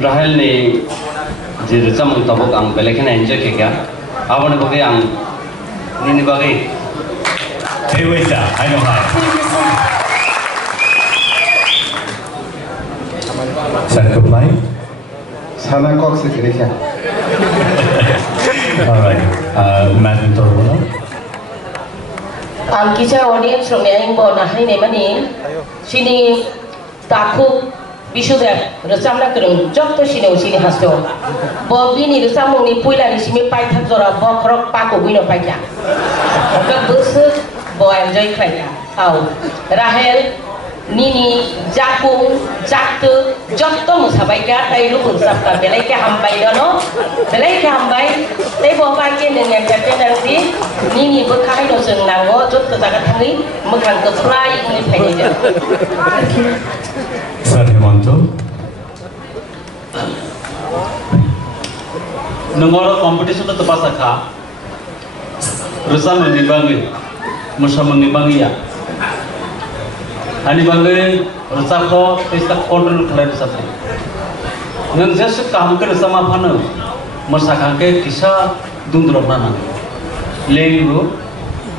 Rahel ni jadi zaman tabuk ang belakin enjoy kaya, apa ni bagi ang ni bagi. Hey, wait there. I know how. Sana apply? Sana kok sekiranya. Alright. Madam Torbono. Ang kisah audience from yang bona hari ni mani, sini takut bisudah, resam nak kerung, jok tu sini usini hasil. Bobi ni resam ni puila ni sini pai tak zora, bok rok paku bino pai ja. Agak besar, bo enjoy kerja. Tahu, Rahel, Nini, Jakung, Jaktu, jok tu musabai kaya, tapi lu bersab kan, belai ke hambai dono, belai ke hambai, tapi bo pai ke dengan kerja nanti, Nini berkai dosen nango, jok tu jaga tangi, makan ke fly ini pengen. Sir Himanto. Nengoro kompetisi itu tepat sakha, resam menimbangi, musa menimbangi ya. Hani bangai resam ko, istak kontrol kelai resam. Ngan sesuatu kaham ke resam apa na, musa kahke kisah dundrop nana. Lengu,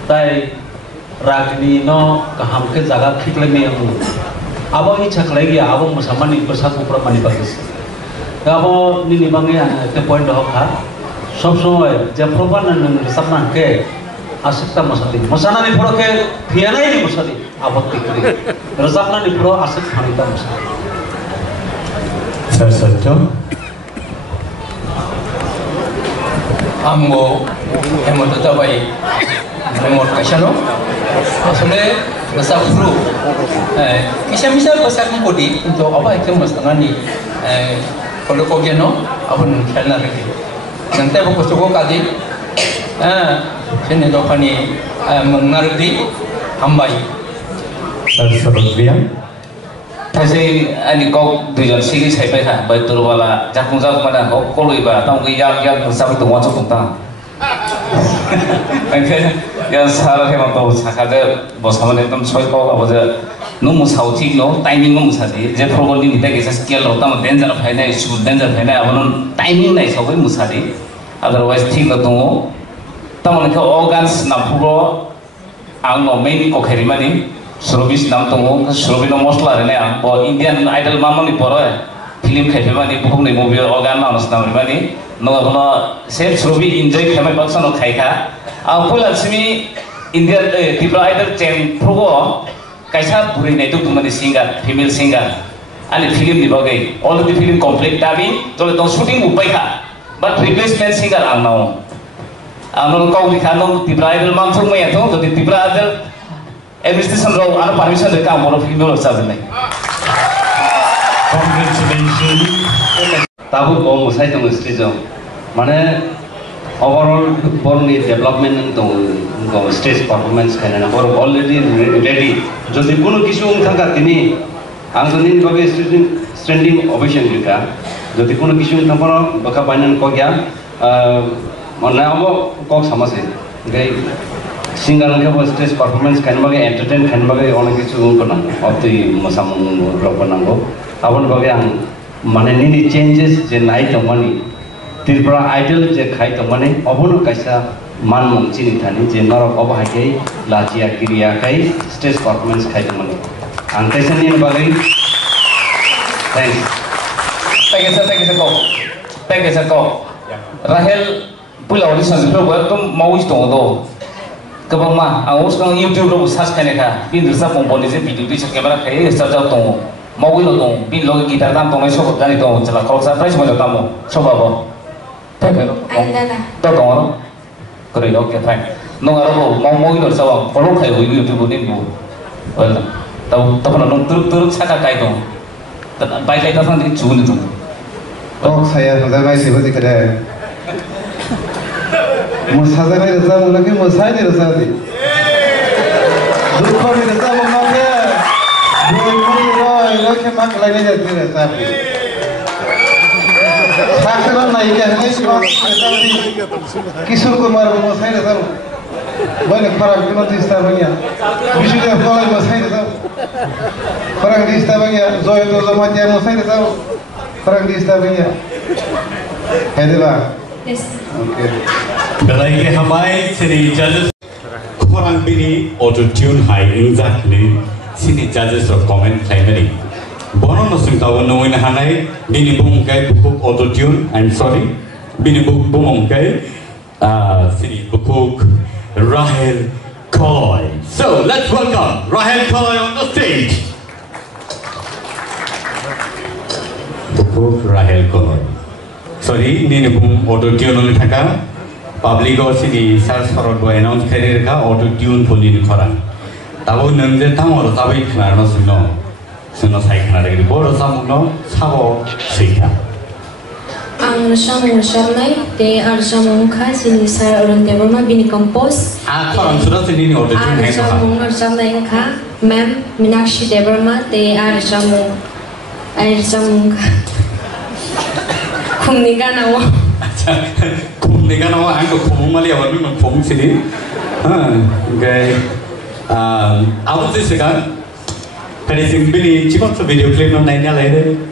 tai ragni no kaham ke jaga khikle ni amu. Abang ini cak lagi, abang bersama ni bersatu perempuan bagus. Abang ni bangi ke point dah kan, sob semua jam perempuan nang resap nang ke, आसिकता मोसादी मोसानानै फरोके फियानायनि मोसादी आपत्ति करी रोजाबनानै फरो आसिक फानिता मोसादी Sir Satya. Ambo hemat tabai memot kasano asale basa furu kisah misal basa kodi untuk apa itu mestangani kalau kau geno abun khelna lagi nanti aku kosto kadi sini dokani mengardi hambai Sir Sarodriya. Kasi ani kau tujuan sini saya pernah betul wala jakung jakung mana kau kalau iba tahu yang sampai tu wajib tentang yang salah hemat tahu sakada bos kamu itu soal kau apa je numu sauti no timing numu sadi je program ini kita kisah skill lo tamu danger file issue danger file abon timing naik soal musadi otherwise think tu tamu ni kau organs nampugo angno main kau kerimani Surabis nam tunggu, Surabis nomor selar ini ang, bahwa Indian Idol mama ni poro film kayak mana ni bukan ni movie organ mana senang ni mana, nggak pernah saya Surabis enjoy kami paksa nak kaya, aku laksmi Indian Tribal Idol chain pro, kaisa puri ni tu mana singer, female singer, ani film ni bagai, all the film complete tapi, jadi tu shooting upai ka, but replacement singer ang nau, kau di kanong Tribal Idol mang tu maya tu, jadi Tribal Idol administration role ada permission dari kamu orang female saja nih. Congratulations. Tahu kau musai tu mesti jom, mana overall borni development tu kau stage performance kena, baru already ready. Jadi kuno kisu tangga ini, angsunin kau standing ovation juga. Jadi kuno kisu tangga baka panen kau ya, mana apa kau sama sih, gay. Singer ke stage performance kan bagai entertain kan bagai orang itu pernah waktu masa mengurus pernah go, awal bagai yang mana ini changes je naik temani, Tribal Idol je kai temani, awal kaisa man mungkin thani je narok apa hai lajia kiriya kai stage performance kai temani, angkai seni bagai, thanks. Thank you sir kau, Rahel pulau audition sebelum tu mau istong tu. Kebang mah, aku sekarang YouTube lo search kan ya, bin rasa komponi je video tu cek kamera kayak search out tu, mau itu tu, bin lo gitar tam tu, mai sok dari tu, celah kalau surprise macam tamu, sok apa? Tak kan? Tak tahu orang, kerja oke fine. Nong aku mau itu sahaja, kalau kayak YouTube ni bu, well, tahu nong turut cakap kayak tu, baik kayak tu kan di cun itu. Oh saya sampai sebut kedai. Musazah ni rasa mula ke musai ni rasa ni. Dukho ni rasa mula ke. Dukho ni roy ke mak lagi ni jadi rasa ni. Saksana naik ke ni sih rasa ni. Kishore Kumar musai rasa. Banyak farag kena di istabanya. Visual kalau musai rasa. Farag di istabanya. Zoe tu zaman dia musai rasa. Farag di istabanya. Hebat. Yes. Okay. Belai ke hamai sini judges korang bini auto tune high exactly sini judges or comment primary. Bono nosing tahu nungguin hanai bini bungkai buku auto tune. I'm sorry bini buku bungkai sini buku Rahel Koy. So let's welcome Rahel Koy on the stage. Buku Rahel Koy. Sorry, ini pun auto tune oleh thaka. Public aussi di search for auto announce career ka auto tune pun ini korang. Tahu nengje tahu orang tahu itu mana suno saya kenal lagi. Baru sama no sabo sihya. Ang Shamai, they are Shamunka, sini saya orang Deborah bini compose. Korang sudah sini ni auto tune hai Ang Shamai ka, ma'am Minakshi Deborah, they are Shamunka. Kumniga nawa. Kumniga nawa, angko kumumali awal ni kum sini. Gay, awal tu sekarang. Kali sini cuma tu video clip non lainnya lagi.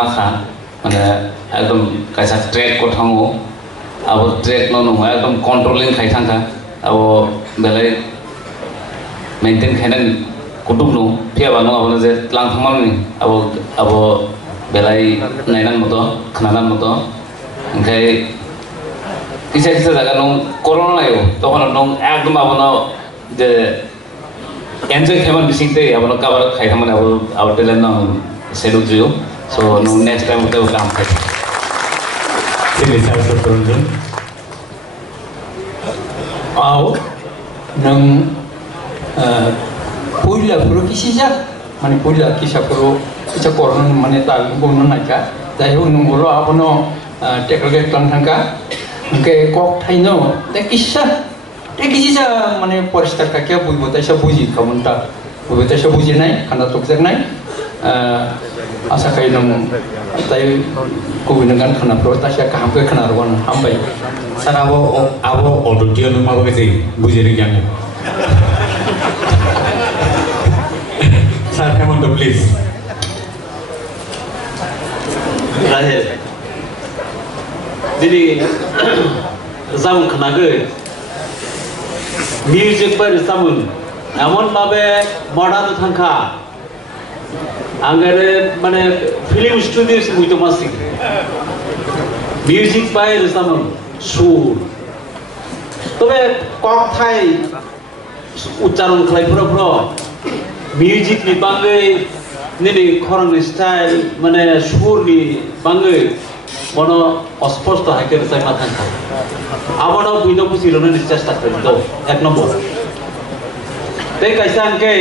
नाखा माने एकदम कायसा ट्रेक को थांगो अब track no no एकदम कंट्रोलिंग खाइ थांखा अब बेले मेंटेन खाइना कुटुब नो फियाबा नो अब जे लां थांमालनि अब बेलाय नायनान मतो खानान मतो ओंखाय किसा जागा नो कोरोना लायो तखन नो एकदम अब नो जे एन्जॉय खाइमान बिसिंते अब नो काबार खाइ थांमान अब टेलेन्ट नो सेडु जुयो सो नो नेक्स्ट टाइम उते काम खाइ Sini saya seturun. आओ नंग पुइला पुरो किसिजा माने पुइला किसा पुरो किसा कोरोना माने ता गोनो नायका जायो नंगलो आपनो टेकल के क्लां थांका के कक थाइनो ते किसिजा माने परिस्कार काके बुइबो ताइसा बुजि खमनता बुइबो ताइसा बुजि नाय खाना तकजक नाय आशा खाइ नंग ताइ कोविन गान खाना प्रो ताइसा काम के खाना रवन हामबाय Sar abo audio नु माबा के बुझे रे ज्ञान Sar Hemanto please Rahel Dini Zamun kanaga Music par samun Amon babe modern thangka Angare mane film studio se muito masi Music par samun সুর তবে কথাই উচ্চারণ খাই পুরো পুরো মিউজিক নি বাংগে নিনি খরং স্টাইল মানে সুর নি বাংগে বনো অস্পষ্ট হাইকে চাই মাথান খা আবনো বুইনো বুঝিরনো নি চেষ্টা করি তো এক নম্বর তে কাইসা আনকে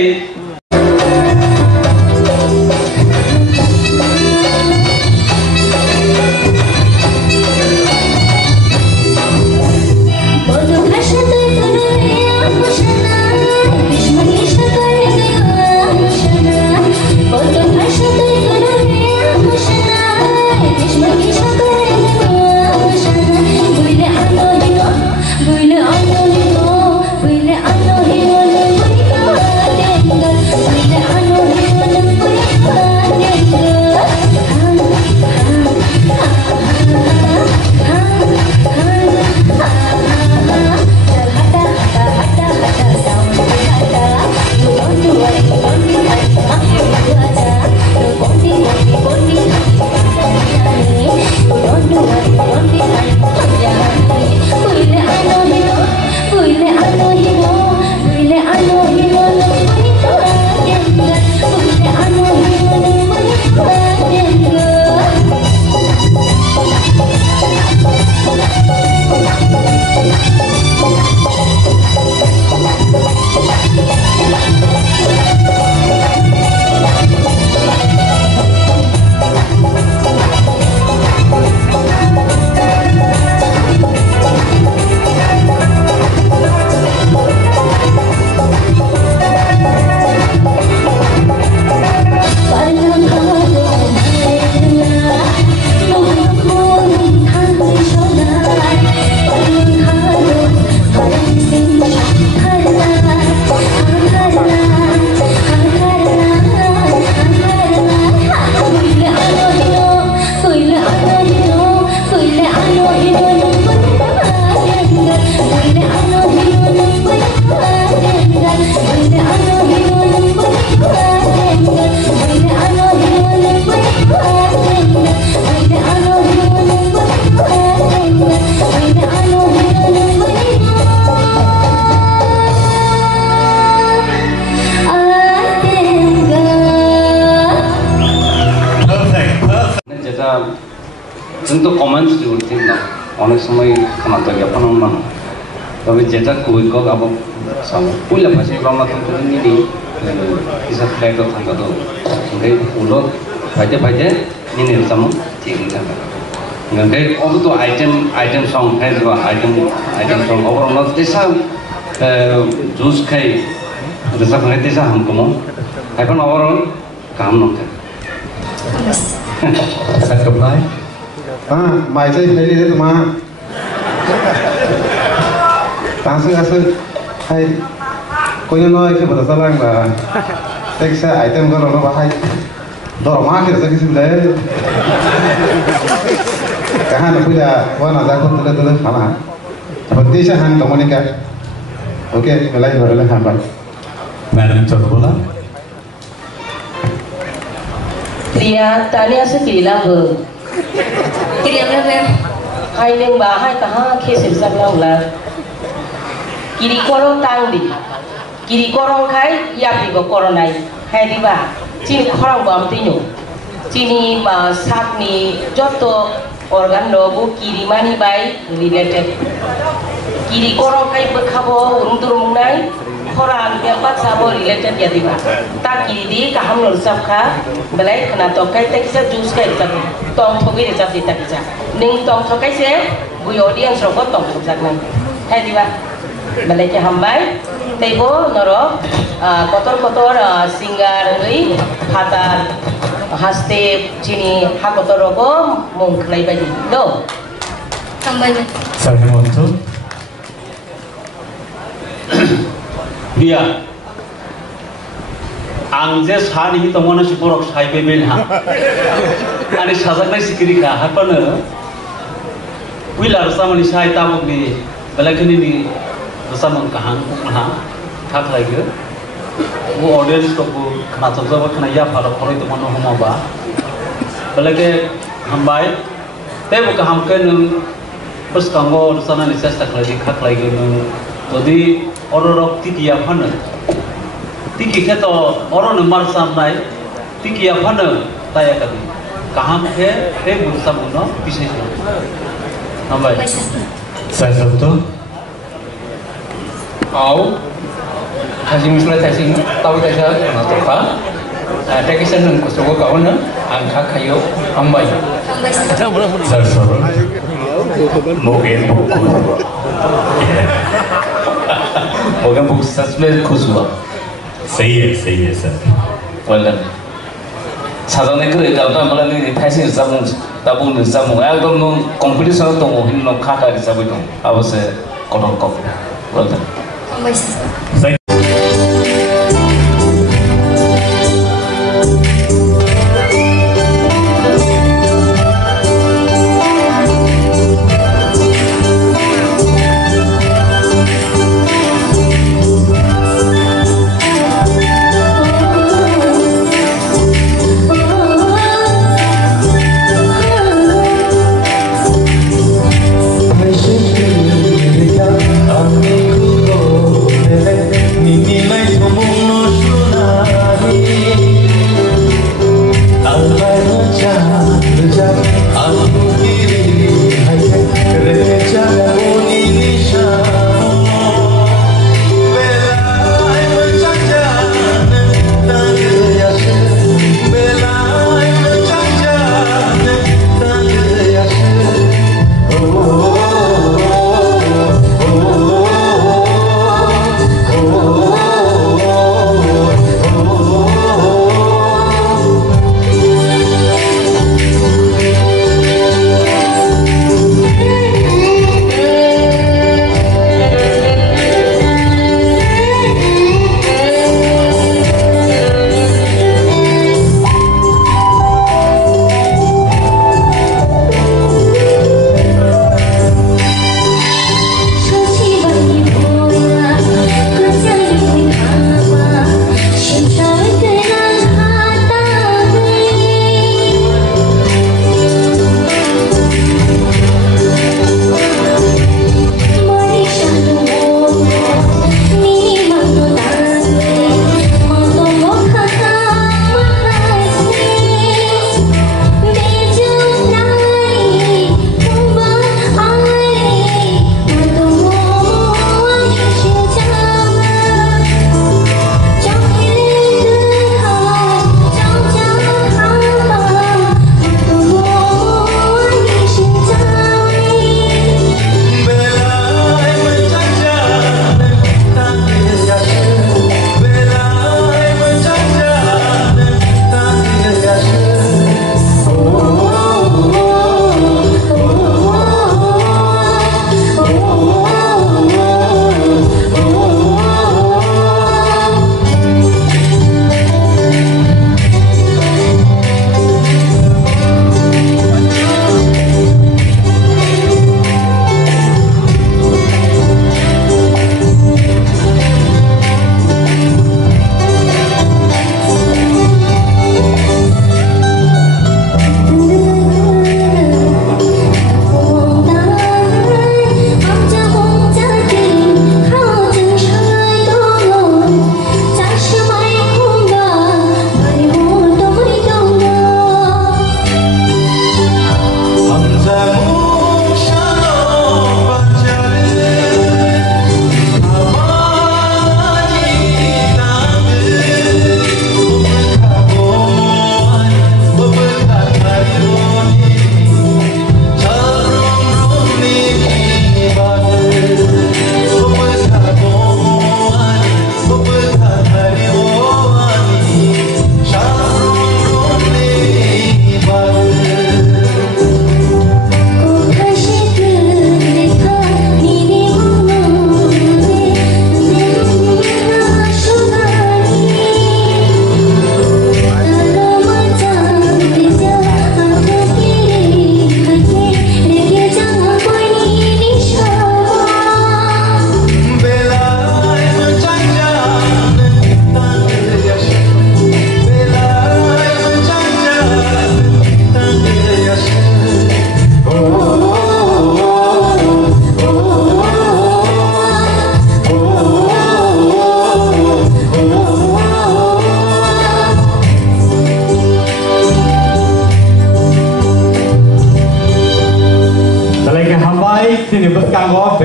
जों तो कमेंट्स दिउथिं ना अनेक समय खानाता गयाफान मान तबे जेटा कोइक अब साम पुला फासे बामा तो निदि इसा फ्लैग तो थांगा तो ओंगे उलो फाइते निने साम ठीक थांगा ओंगे अब तो आइटम सॉन्ग है जो आइटम सॉन्ग और न तेसा जूस खाई जैसा खाई तेसा हमको मो এখন ओवरऑल काम नोखे Sacrifice mai chơi thấy đi thế mà asal hay có những nói khi mà ta lang là take xe item có nó hay đó là má kia sẽ cái gì đấy kahan punya wana zakon tele sama seperti sahan komunikat oke mulai boleh hambat Madam Chorbola. Dia tanya sekila ke. Kiri apa? Hai neng bah hai kah kesel sablang lah. Kiri korong tang di. Kiri korong kai ya pi ko korong nai. Hai di bah. Cini korong bam tinyo. Cini ma sak ni joto organ lobu kiri mani bai related. Kiri korong kai berkabo urung turung nai. Korang dia pat sabo related ya di bah. Tak kiri di kaham lor sabka. Belai kena tokai tak kisah jus kai tak. Tong thogi recap di tak kisah. Ning tong thokai se bu audience robot tong thok nai. Hai di bah. Belai ke hambai. Tebo noro kotor singar ngui hatar haste cini hakotor rogo mungklai bagi do. Tambah. Sir Hemanto. Dia angje sani itu mana si borok sai bebel ha. Ani sajak nai sikiri ka hapana. Wilar sama ni sai tamu ni belakani ni sama kahang ha thak lagi. Wo audience ko bu kena coba kena ya pada koroi itu mana homa ba. Belake hambai. Tapi kaham kan bus kanggo sana ni ses tak lagi khak lagi nu. Jadi orang tiki apa na? Tiki kita orang nomor sampai tiki apa na? Tanya kami. Kaham ke? Bursa mana? Bisa itu. Nampai. Sir Sabto. Au, hasil misalnya hasil tahu saja nak terpa. Ada kisah nung kusugo kau na angka kayu ambai. Sir Sorol. Mungkin buku. Mungkin buku sesuatu kusuah. सही है sir Well done. 사전에 그 일단 말하는 패션 잡은 따봉을 잡은 약간 뭐 컴퓨터에서 또 오히려 뭐 카카를 잡을 또 아버지 그런 거. Well done. Thank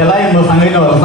belai mosangai no.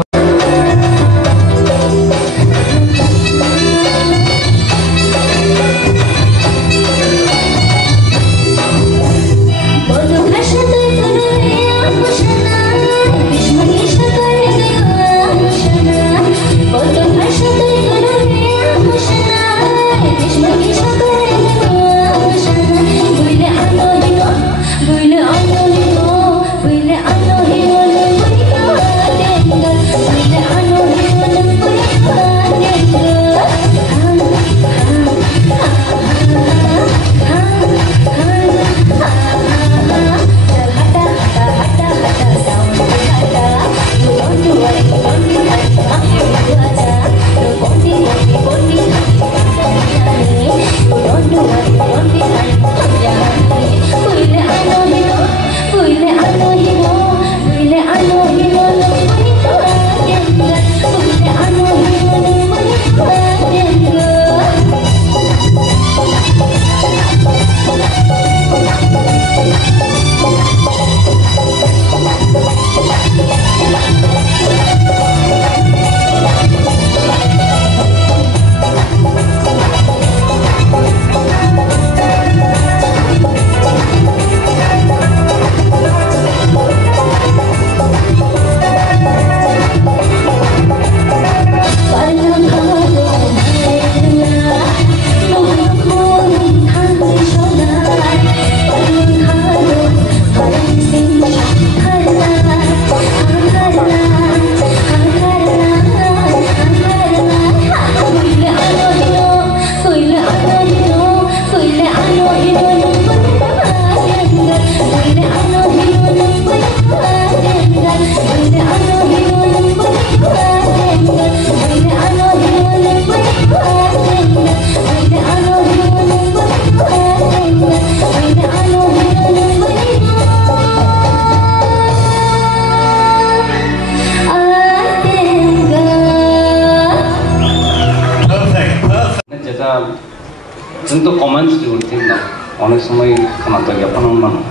Untuk komen sedikit tinggal, orang semua kena terjadi mana.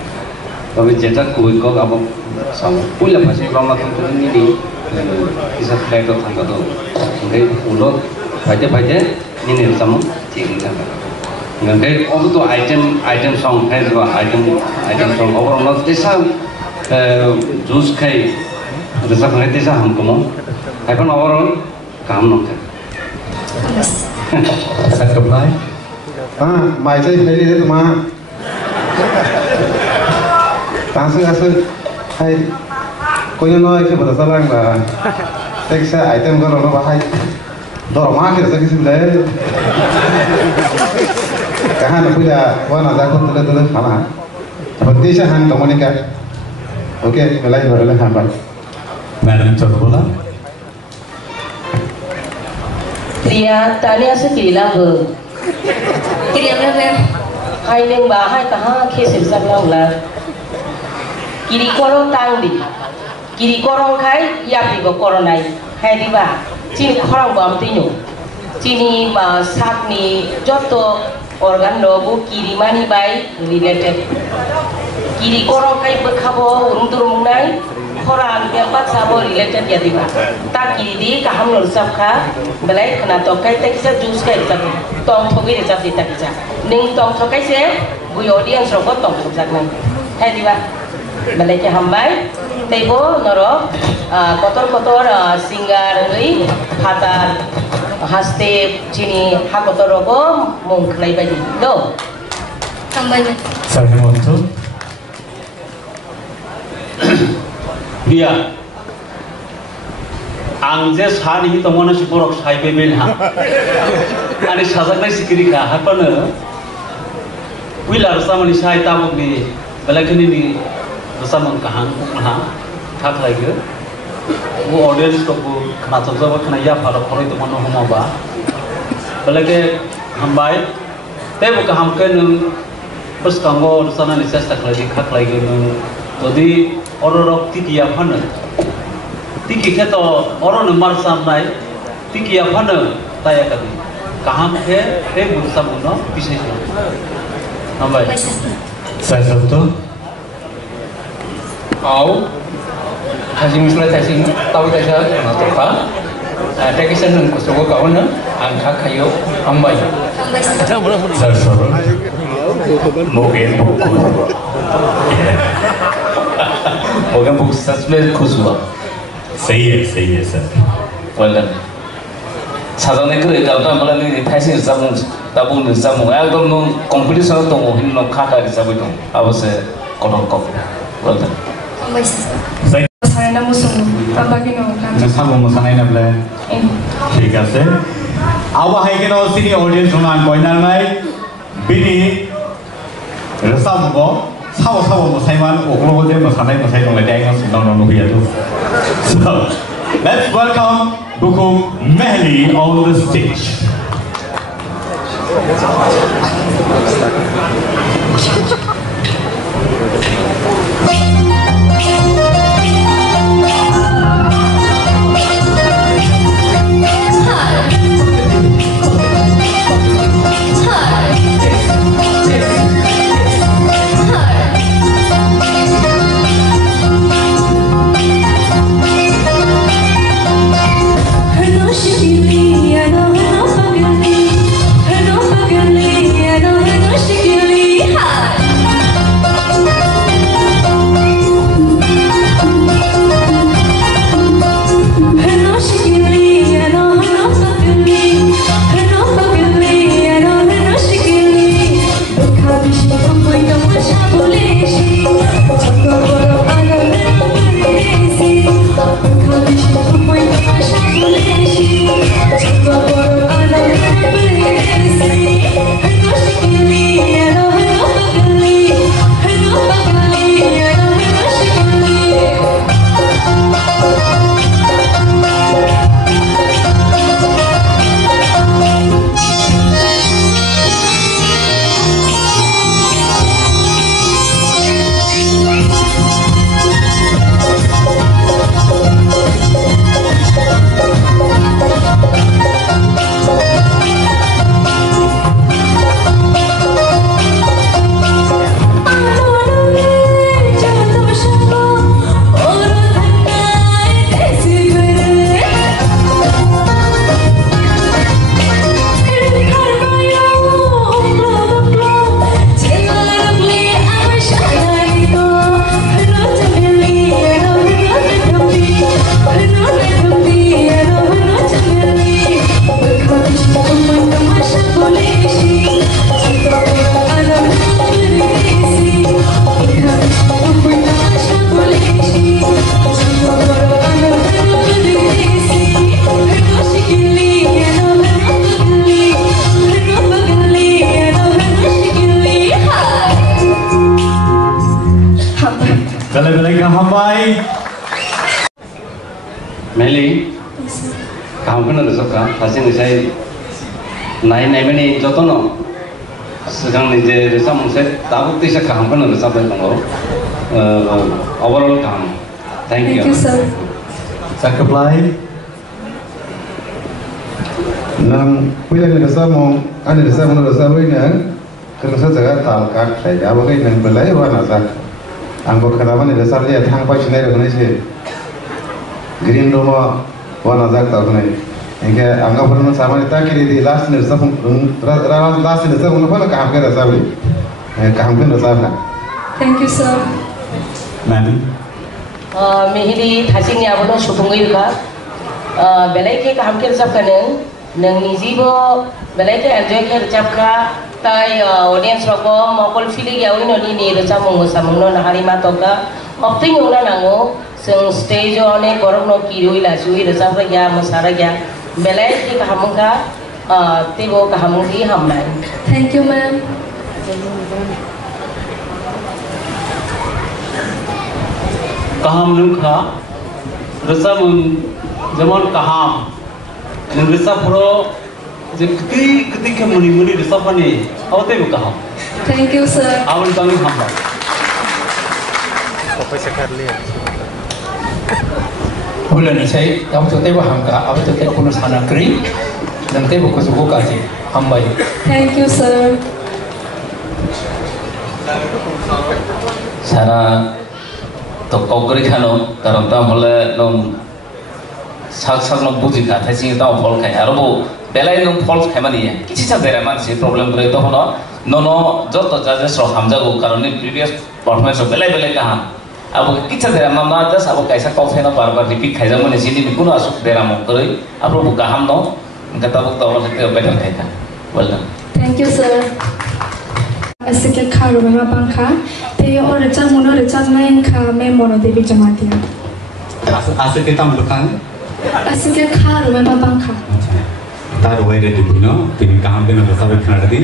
Tapi jejak kuih kok apa sama. Punya pasti ramah tentu ini bisa kayak tu tangga tu. Jadi ulo baca ini sama tinggi kan. Jadi orang tu item song hay juga item song orang orang desa jus kai desa orang desa hamko mau. Apa orang kam nak. Saya kembali. Mai saya hari itu mah, langsung hai, kau yang noi ke pada salang lah, teksa item kalau orang bahai, dorong makin sakit sebelah, kahan punya wana zakon tulen mana, seperti saya han komunikasi, oke, mulai hambat. Madam Chorbola. Dia tanya sekila ke. Kiri apa ya? Hai neng bahai taha kesel sablang lah. Kiri korong tang di, kiri korong kai, ya pi ko korong nai. Hai di ba? Cini korong bam tinu, cini ma sak ni joto organ lobu kiri mani bai related. Kiri korong kai berkabo urung nai. Korang dapat sabo related ya di ba? Tak kiri di kaham nur sabka, belai kena tokai tak kisah jus kai tak tong thogi recap di tak kisah. Ning tong thokai se, bu audience rokok tong recap nai. Hai di ba? Belai ke hambai, tebo noro kotor singar ri hatar haste cini hakotor rokok mungklai bagi do. Tambah. Saya mau tu. Dia, angjes hari itu mana si borok saya bebel ha. Ani sajak nai sikiri ka, apa ne? Wilar sama ni saya tahu ni, belakang ni bersama kahang ha, tak lagi. Wo audience tu bu kena coba kena ya pada orang itu mana homa ba. Belakang hambai, tapi bukan hamkan bus kanggo sana ni saya tak lagi kak lagi ne. Jadi orang tiki apa ne? Tiki kita orang nomor sampai tiki apa ne? Tanya kami. Kaham ke? Bursa buno bisa itu. Nampai. Saya satu. Au tasing misalnya tasing tahu tasing natoka tekisnya nung kusuko kau na angka kayu ambai Sir, mungkin buku sasmed kusua. Sih, sir. Well done. 사전에 그 일단 말하는 패션 잡은 따봉을 잡은 약간 뭐 컴퓨터 또 힘로 카카를 잡은 아버지 그런 거. Well done. Sana musuh, tampaknya kan. Sama musanai na plan. ठीक है अब है कि ना सिनी ऑडियंस रुमान कोई ना नहीं बिनी रसाम को साव मुसाइमान ओकलो को जे मुसानाय मुसाइ दं ले आइना सुनाव नं नुया तो so let's welcome Bukum Mehli on the stage. Meli, kamu kan ada suka, pasti nih saya naik ini jodoh no. Sekarang nih jadi sama saya takut sih kamu kan ada sampai tunggu. Overall kamu, thank you. Thank you sir. Saya apply. Nang punya negara mau, ane negara ini kan, kerana saya talkat saya, apa kayak nang belai warna saya. Angkut kerabat negara dia thang pas ini ada sih. Green room warna saya tahu nih. Engkau angka pernah sama kita kiri di last negara last negara mana pun kaham ke rasa beli, kaham ke rasa lah. Thank you sir. Ma'am. Mehdi thasing ya bono shubungi ka. Belai ke kaham ke rasa kan? Nang nijibo belai ke enjoy ke rasa ka. Tai audience roko mokol feeling ya uno ni rasa mungu samungno nahari matoka. Opting una nango. Seng stage one korang no kirui la sui rasa ya musara ya belai ki kahamu ka tibo kahamu di hamai. Thank you ma'am. Kaham nungka rasa zaman kaham rasa pro ketika muni rasa pani awak tibo kaham. Thank you sir. Awal tangi hamai. Bulan saya, kamu tu tebak hamka, apa tu tebak kuno sana kering, dan tebak kusuko kaji, hambai. Thank you sir. Sana to kogri khano karon ta hole nom sak sak no buji ka thai sing ta phol khai aro bo belai nom phol khai mani kichi sa dera man se problem kore to hono no joto judges ro hamja go karon ni previous performance belai ka han abo kicha dera mama das abo kaisa kau thena bar repeat khai jang mani sini ni kuno asuk dera mo kore abo bu gaham no kata bu to lo better khai ka well done. Thank you, sir. Asike kharu mema bangkha te or chang mono re chang nai kha me mono devi jamatia asike tam lukan asike kharu mema bangkha tar way re dino tin kaham de na sabe khana di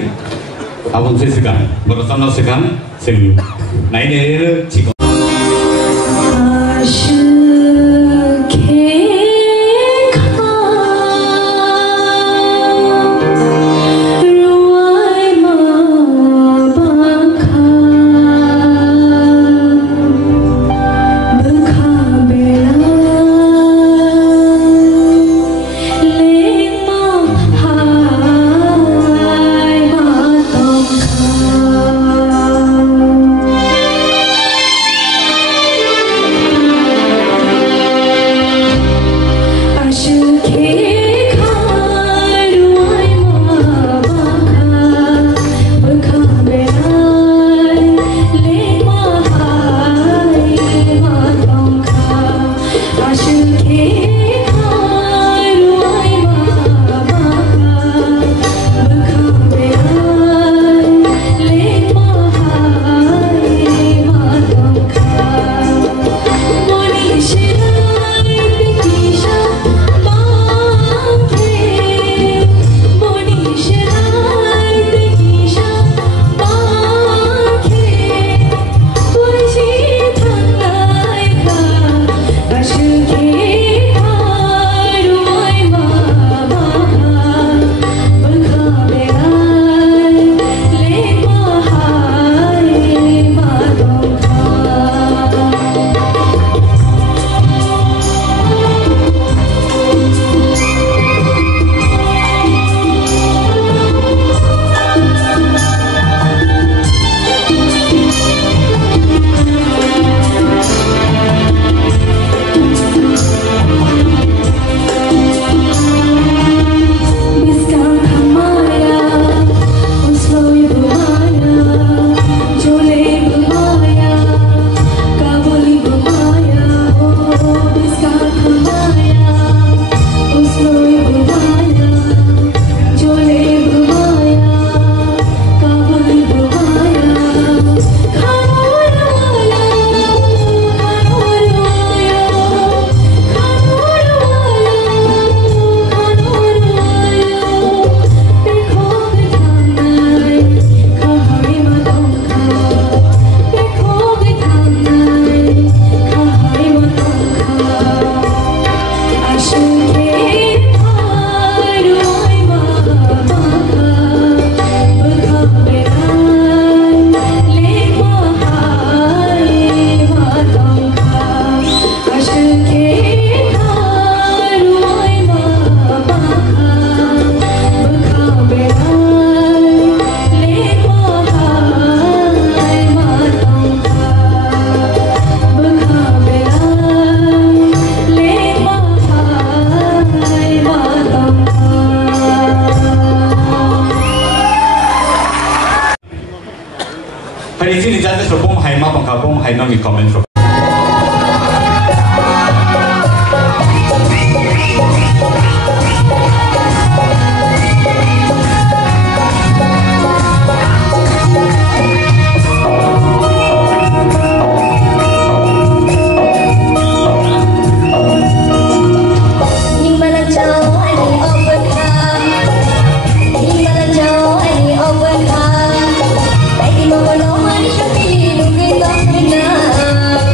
abun se sikan borosan no sikan sing nai ne chiko I know you comment from Hãy subscribe cho kênh Ghiền Mì Gõ để không bỏ lỡ những video hấp dẫn.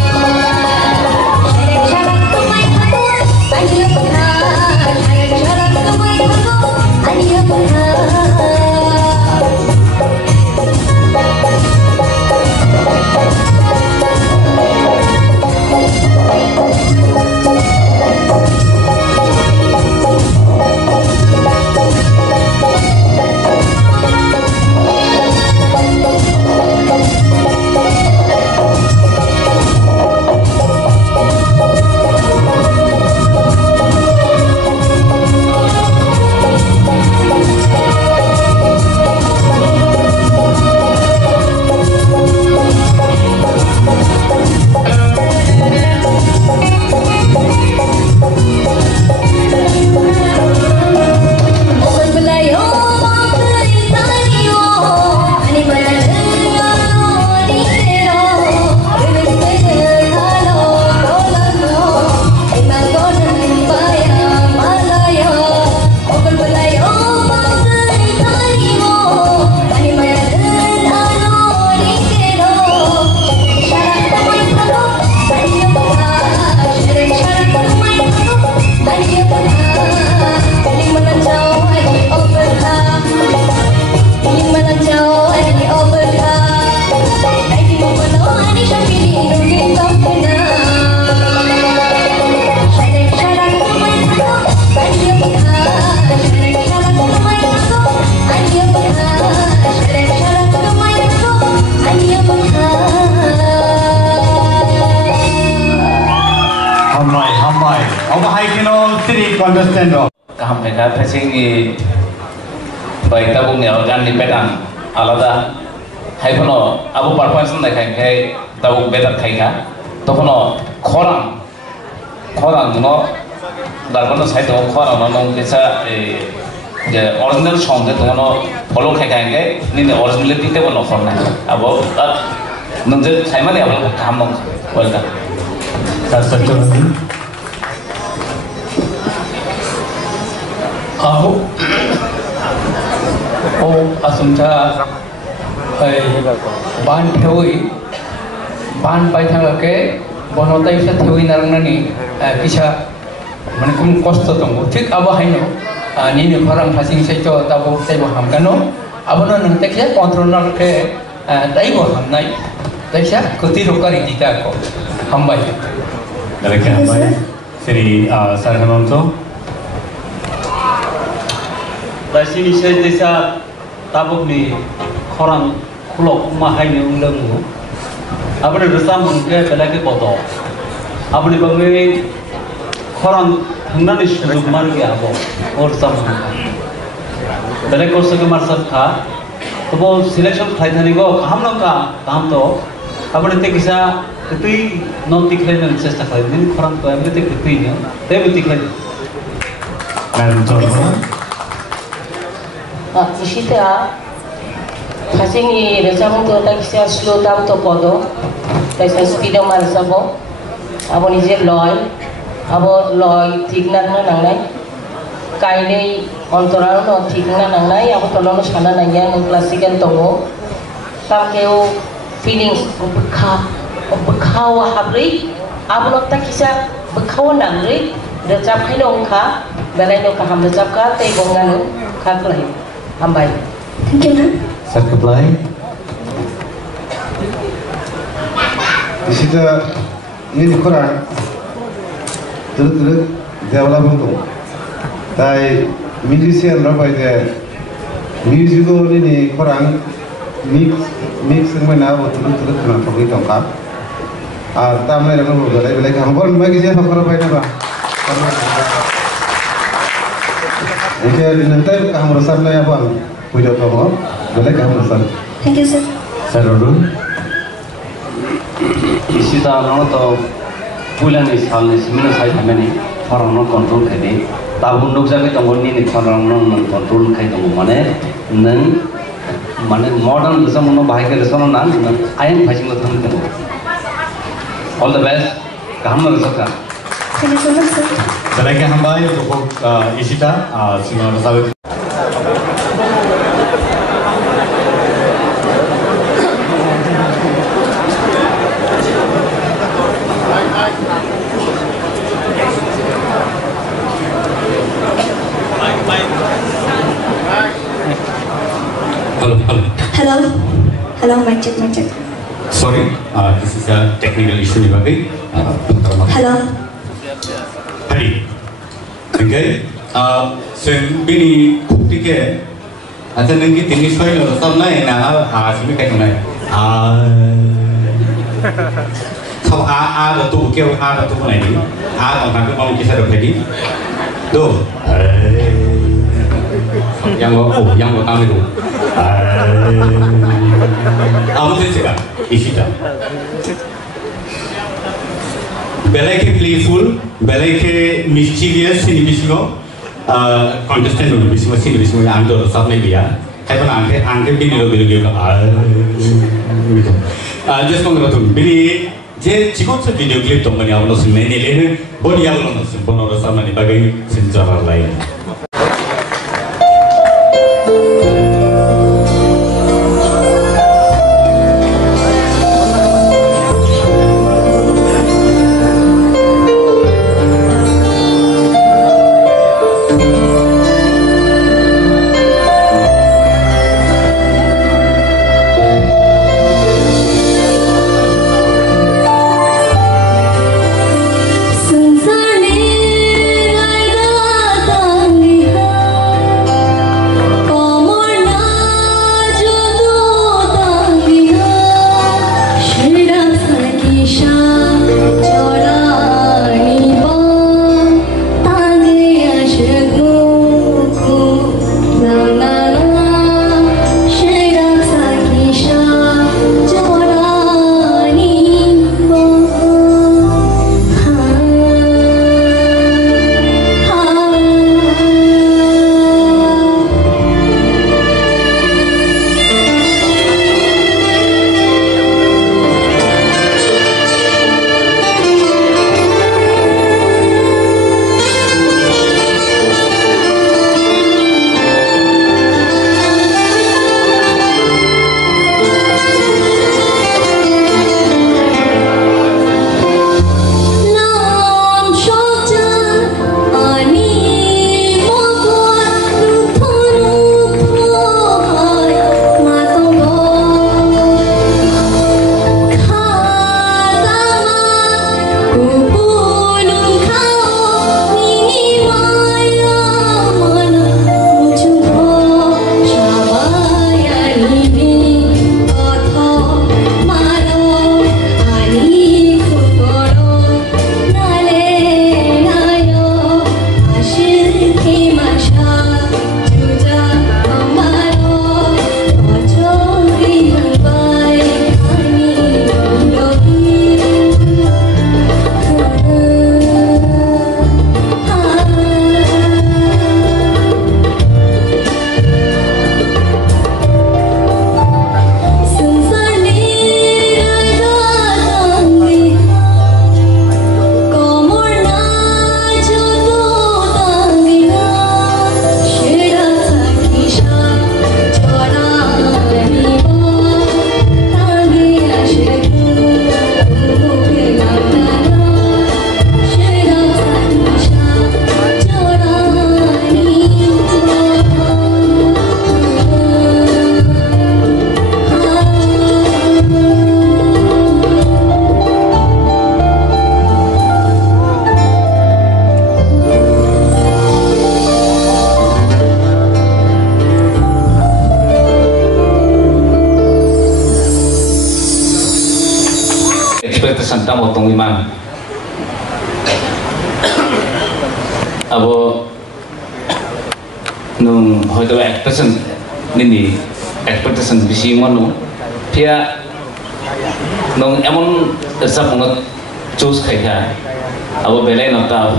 Apa hai kino sini contestant ro. Kaham mereka facing di baik tabung ni organ di pedan alada. Hai kono abu performance nak kai tabung betar kai ka. To kono korang no darkono saya tu korang no bisa je original song tu kono follow kai ni originality tu kono korang. Abu nunggu saya mana abu kaham no welcome. Satu. Aku, asumsa, ban theory, ban pai thang ke, bono tai sa theory narang nani, kisah, mana kum cost tu tunggu. Tik abah ini, ni orang fasing sejo tahu tahu ham kano, abah no nang tak saya controller ke, tahu ham nai, tak saya kuti rokari kita ko, ham baik. Dari ham baik, sini sarhanon tu. Sini saya desa tabuk ni orang kulok mahai ni ulangmu. Apa ni resam mungkin belakang bodoh. Apa ni bangai orang hendak ni suruh marga apa orang sama. Belakang kursus kemarsan kah, tu boleh selection flight ni go kaham nak kaham tu. Apa ni tekisa ketui non tikhlai ni sesta flight ni orang tu apa ni ketui ni, tapi tikhlai. Isita, fasing ni resam tu tak kisah slow down tu podo, tak kisah speed mana sabo, abo ni je abo loy tigna nang nai, kaini ontoran no tigna nang nai, abo tolong sana nang yang klasikan tongo, tam keu feelings berkhawa habri, abo no tak kisah berkhawa nang ri, resam hai no kha, belai no kaham resam kha, tei bongan no kha kelai. Ambai. Thank you, ma'am. Set apply. Di situ ini kurang terus development tu. Tapi musician apa itu? Music ini kurang mix mana terus kena pakai tongkat. Tapi mereka boleh kamu bagi siapa kalau pakai apa? Jika nanti kamu rasa nak apa? Pujuk kamu, boleh kamu rasa. Thank you, sir. Sarudun. Isi dah orang tu bulan ni sahaja ni semina saya kami ni orang orang kontrol kadi. Tapi untuk saya kita orang ni orang orang kontrol kadi tu mana modern macam mana bahaya ke macam mana ayam fashion tu tu. All the best. Kamu rasa kan? Thank you so much, sir. Belakang ham baik untuk Isita, semua orang. Hello, mic check. Sorry, this is a technical issue ni bagi. Hello. Hari. Okay. Bini bukti ke? Ada nengi tinggi soal orang lain nak sini kayak mana? Kalau ada tu kau ada tu mana ni? Orang nak orang kisah berlagi. Tu. Yang gua tahu itu. Apa sih cakap? Isita. Belai ke playful, belai ke mischievous sini bismo, contestant dulu bismo sini bismo yang anda sabne dia. Tapi angke bini lo gitu. Just kong tu bini je cikgu tu video clip tu mana awal nasi main ni leh, bodi awal nasi, bono rasa mana bagai senjata lain. santa motong iman abo nung hoito expectation bisi manu pia nung emon sa pungot choose kaya abo belai nota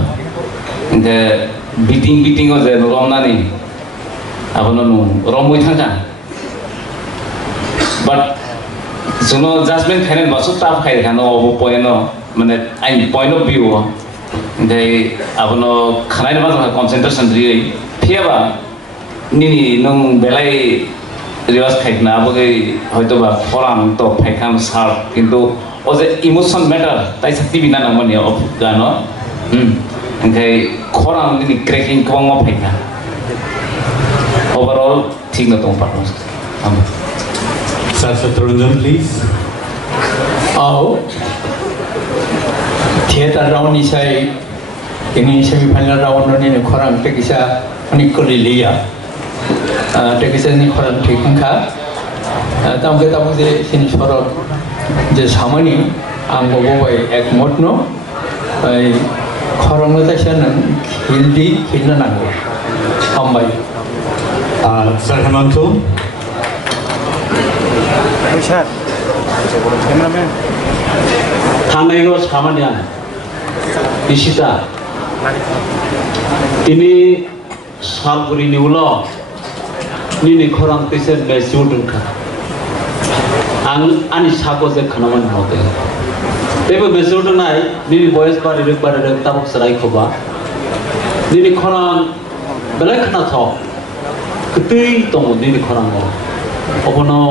ingke beating o je rom nani abo nung romoi thanga but suno judgment khanen basu tap khai khano abo poino mane I point of view ingke abo no khanai ma concentration ri pia nini nung belai riwas khaikna aboge hoyto ba forang to phaikam sar kintu oje emotion matter tai sakti bina namani of gano engkai khorang nini cracking kwang ma phaikna overall thing na tong partners Sir Satranjan please theater round ni sai ini semi final round ni khorang tekisa ani kolilia tekisa ni khorang thikangka tamke tamke sini sorot je samani anggo boy ekmot no ai khorang ta san hildi hilna nango ambai Sir Hemanto Richard cameraman Hanaigo samanya Ishita ini salguri ni ulo nini khorang tisen mesudunka ani sako je khanaman hote tebe mesudunai nini boys bari tabuk sarai khoba nini khorang belai khana tho ketui tong nini khorang go obono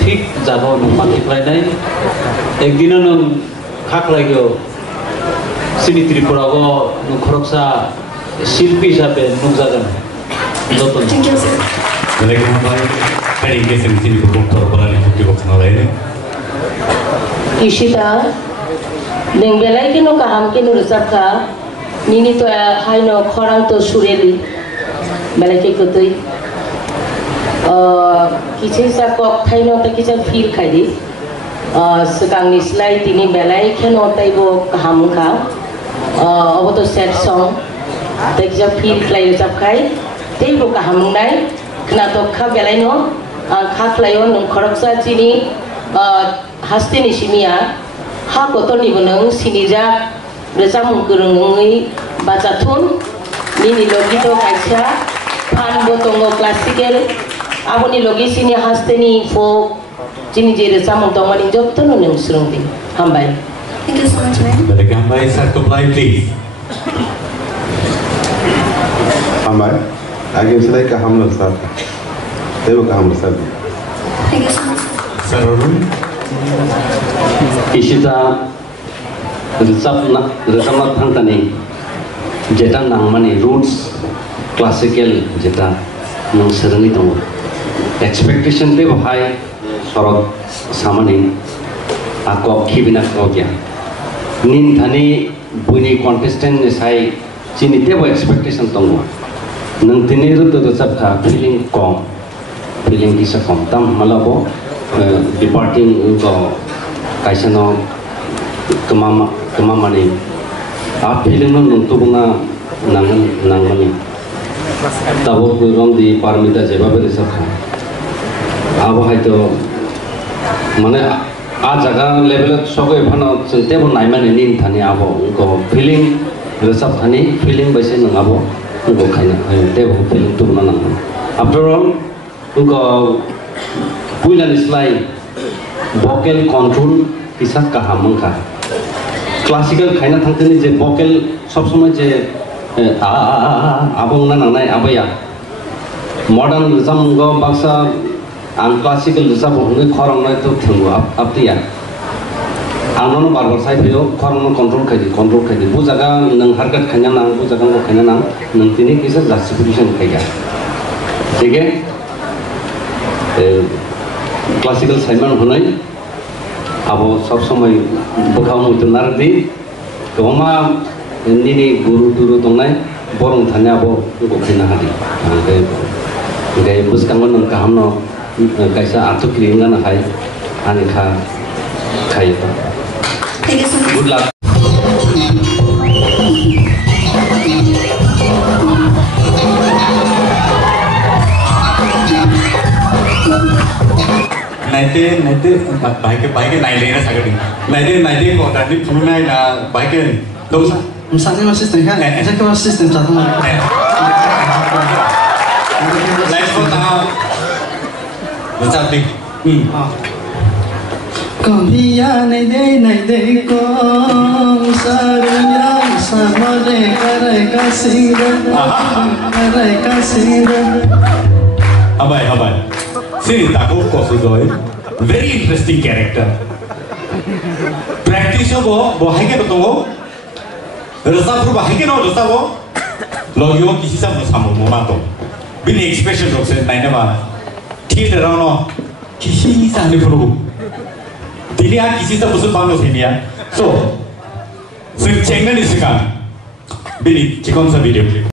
ঠিক যাব মাল্টিপ্লাই নাই একদিন খাকলাই গো সিনি ত্রিপুরাগ খরকসা শিল্পী হিসাবে নুকজাগন যতন Ishita neng belai kino kaham kino resapka nini to haino khorang to sureli belai ke kotoi किसी सा कॉक खाई नो तक किसी फील खाई दी सेकांग निस्लाई तिनी बेलाई खेन होता ही वो हम का अब तो सेट सॉन्ग तक किसी फील खाई जब खाई तेरी वो का हम नहीं कना तो खा बेलाई नो खा खाई हो नं खरकसा चीनी हस्ते निशिमिया हा कोतो निबनंग सिनिजा रेजा मुकुरंगई बाजाथुन निनी लोगितो काइसा फान बोतोंगो classical aboni logi sini hasteni folk jini jere samong tongmani jotto no neng surungdi hambai. Thank you so much, ma'am. Balik hambai sir comply please. Hambai age selai ka hamlo sir tebo ka hamlo sir. Thank you so much. Sir Arun Ishita resapna thangtani jeta nangmani roots classical jeta nang serengi tongo expectation te bahai sorot samani ako khibina ko kya nin thani buini contestant ne sai chini te bo expectation tongo nang tini ru to sab kha feeling kisa kom tam malabo departing ko kaisano kama mani a feeling no nung tu bunga nangmani tabo rom di parmita jeba be sab kha abo haito mane a jaga level sogo phano chinte bo naimane nin thani abo ko feeling resap thani feeling baise nang abo ko khaina te bo feeling tu na nang after all ko puilan slide vocal control kisa kaha mangka classical khaina thangteni je vocal sob somoy je abong na nanai abaya modern resam go baksa ang classical resam hongi khorang nai to thungu aptiya angno barbar sai pheo khorang control khai bu jaga nang harkat khanya nang bu jaga ko khanya nang nang tini kisa justification khaya ठीक है classical simon honai abo sob somoi bokhaw mutunar di koma nini guru duru tongnai borong thanya bo ko khina hadi gai buskangon nang kahamno kaisa artu kringa na hai ani kha khai ta Thank you so much. Good luck. Baik naik lagi sakit. Naik kok tadi pernah naik baik dong. Misalnya assistant kan? Saya ke assistant satu lagi. Let's go tengah. Bercantik. Kamiya naik deh kong saraya sama deh kasih. Abai. Sini takut kok sudah. Very interesting character. Practice bo hai ke to rasa pro hai ke no rasa bo logio kisi sa samu moma to bini expression rok se nai na ba ठीक रहो ना किसी sa ni pro dia kisi sa musuh pano senia so cengna ni sekarang bini cikon sa video clip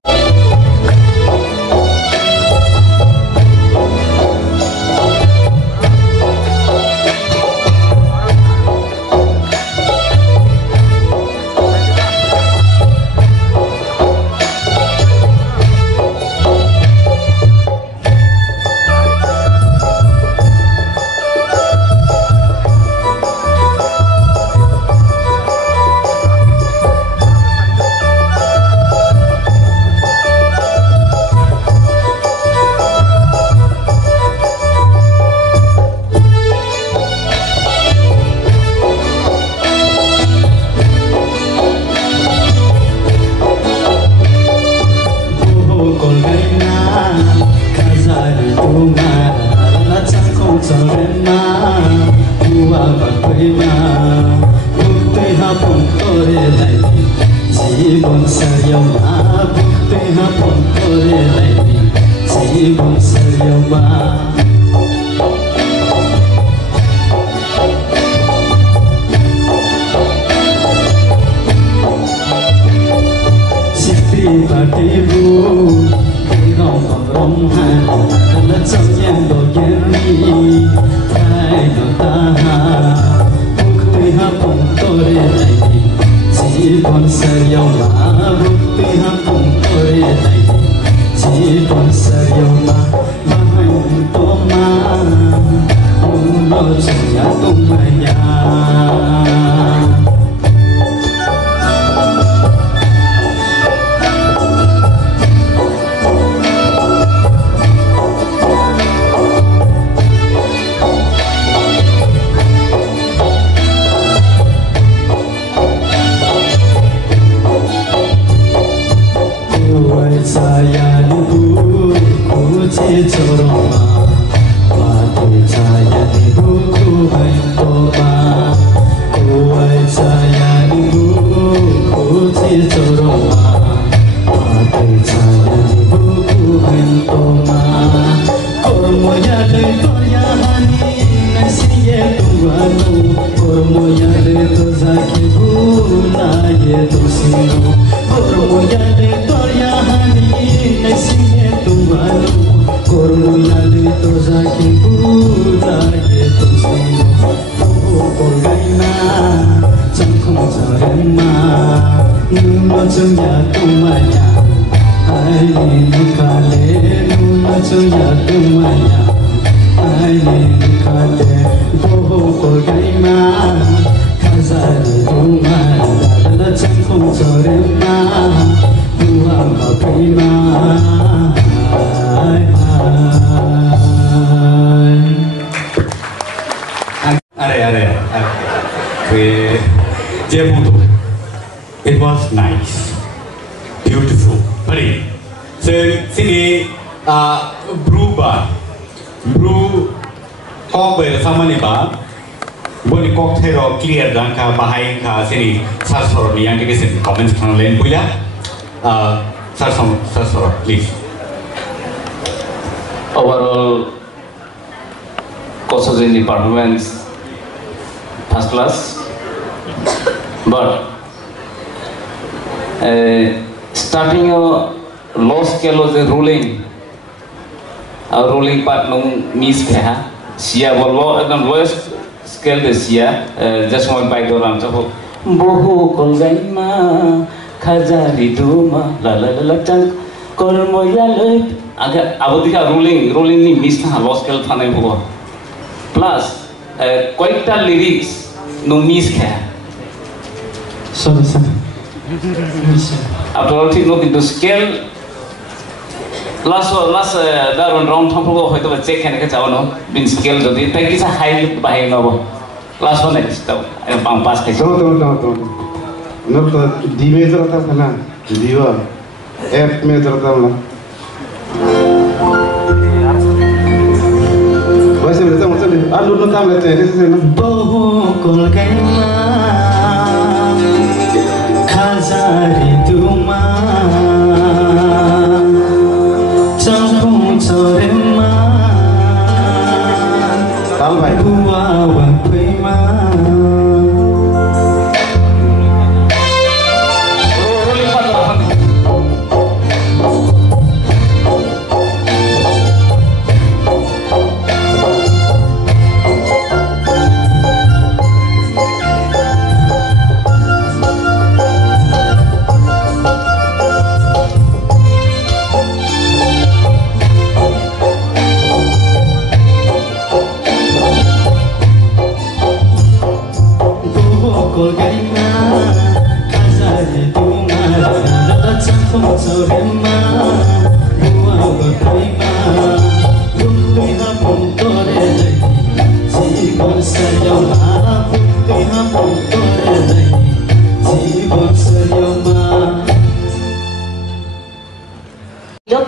It was nice, beautiful, very. So sini brew kok bersama nih pak, boni cocktail clear dan bahaya sini sarsor yang kita sini comments kan lain pula, sarsor please. Overall, courses in the performance first class, but starting a low scale was a ruling part nung miss kaya siya low and lowest scale this year just one by the round so bohu kolgaima khajari duma la la la tang kormoya loy aga abodika rolling ni miss tha lost kel thanai bhugo plus koikta lyrics no miss kha sorry after all thik no kintu scale last daron round thampugo hoyto check khane ka chawno bin scale jodi tai kisa high bahai nobo class 1 next tau pang pass kai तो D major था ना दीवा F major था ना वैसे भी तो मतलब आलू नो काम लेते हैं कैसे ना बहु कोलगैमा खाजारी दुमा चंपू चोरेमा ताल भाई बुआ वक्वेमा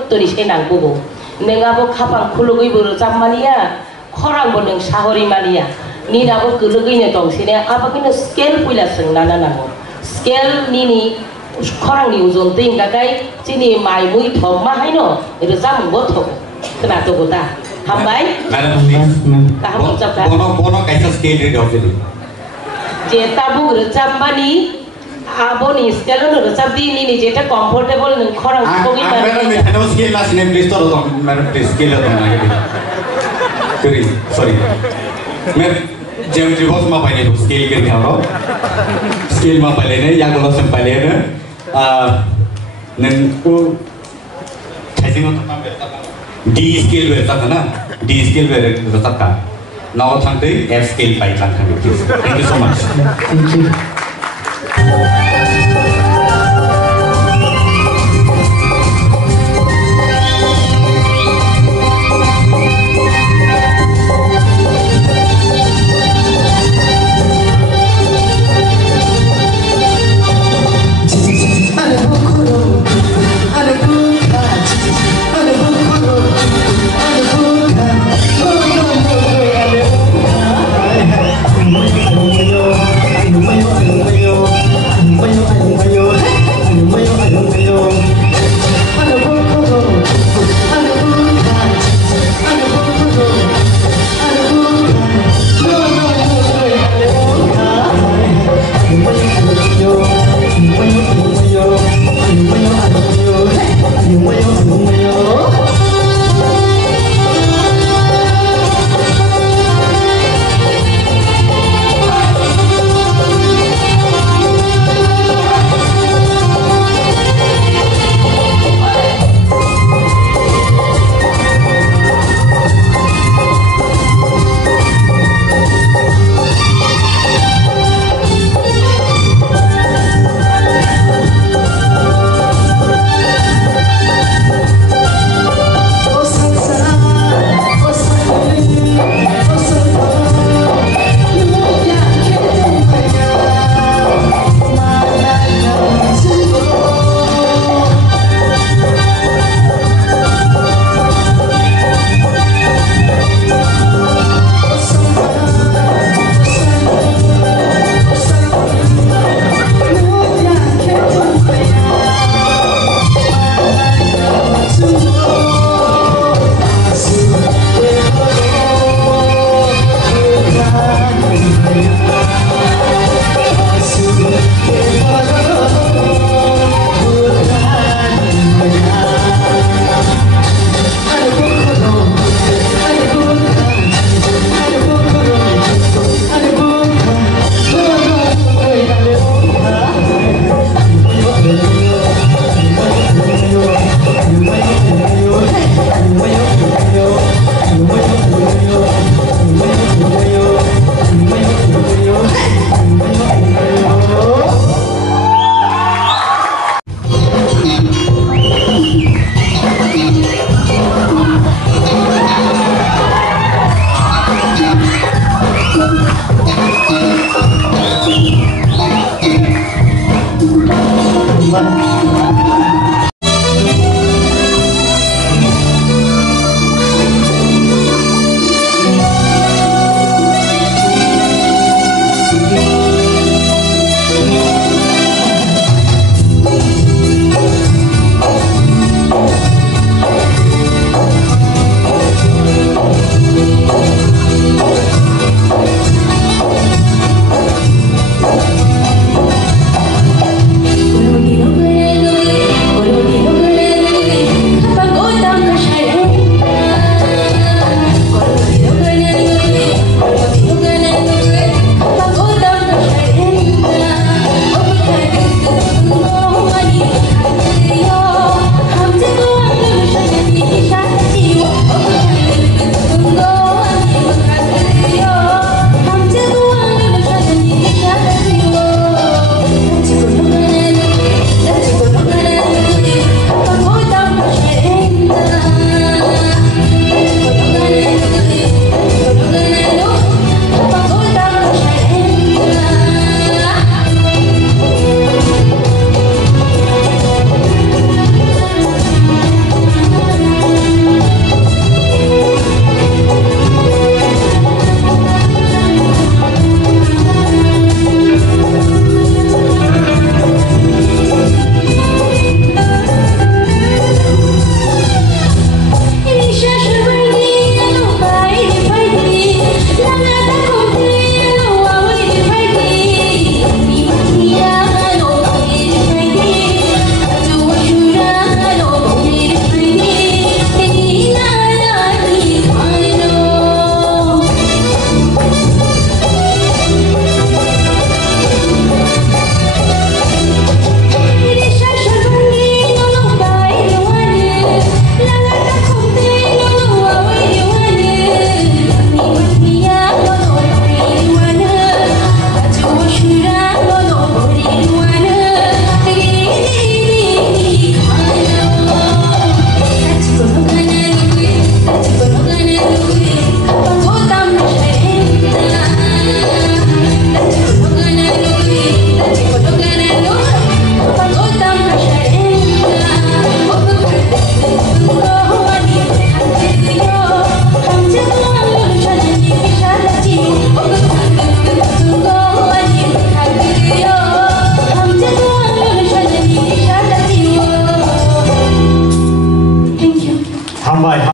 Tuni senang bubu, nengabo kapang kulugui buru zamania, korang boneng sahori mania, ni nabo kulugui ne tong sini, apa kini scale pula seng nana nabo, scale ni korang ni uzon ting kakai, sini mai mui thom mahai no, itu zam goto, kena tu kota, hambai, kaham ucap kan, bono kaisa scale read of it jeta bu zamani. Aboni scale no resap di ni jeta comfortable neng korang kogi na madam scale last name please to madam scale to na sorry मैं geometry box में पहले scale करके आ रहा हूँ scale में पहले ने या गोला से पहले ने नंको कैसे होता है D scale वैसा था ना D scale वैसा था now थंगते F scale पाई थंगते thank you so much thank you Ano Hambai.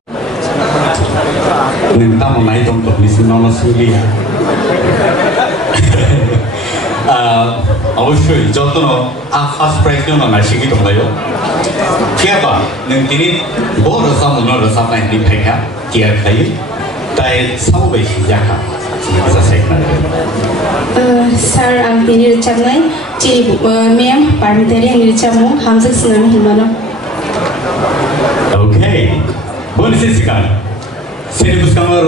Nintang mengenai contoh misi nono sulia. অবশ্যই যত ফার্স্ট প্রাইজ নো না শিখি দंलायो কেবা নং তিনি বড় সামুন রসাম নাই দি ফাইকা কিয়া খাই তাই সামবাই সিজাকা সিজা সেকনা স্যার আং তিনি রচাবনাই টি মেম পার্মিটারিয়ান রচামু হামজা সিনাম হিমানো ওকে বলছি সিকান সিলেবাস কামার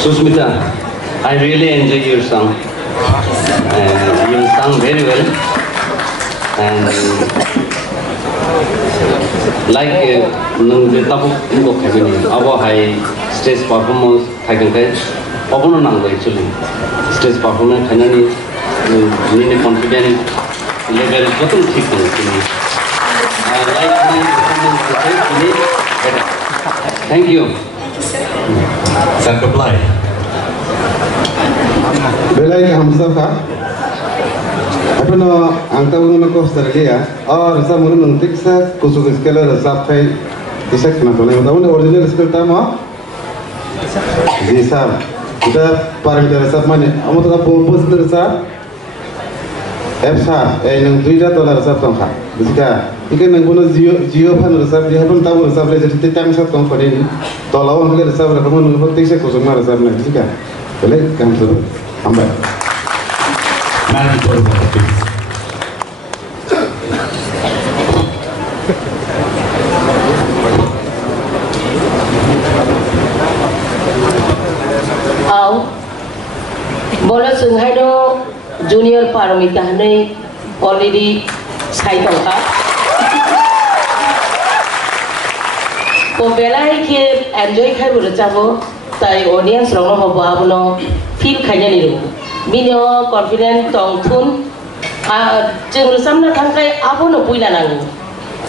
Susmita, I really enjoy your song. You sung very well. And like nung tapu nung kagini, abo high stage performance kagini, abo no nang actually stage performance kagini, ni confident level betul ठीक है ini. Like my performance ini better. Thank you. Sir reply. Belai Selai ke ham sab ka. Apa no angta uno ko sergi ya. और सब मुझे नंतिक सा कुछ इसके लिए रसाब खाई किसे खाना तो नहीं होता उन्हें ओरिजिनल इसके टाइम आ जी साहब kita paramita resap mana? Amo tu purpose resap. Efsa, nang $3 resap tongka. Jika ikan nang guna Jio pan resap, dia pun tahu resap le jadi time sat tongka ni. Tolong kita resap le kamu nunggu penting saya kusuma resap na. Jika boleh kamu tu ambil. Mari kita bola sungai do junior paramita ne already sai tongka ko belai ke enjoy khai bolo chabo tai audience rong no ba no feel khanya ni ro minyo confident tong thun jeng samna thangkai abo no puila nang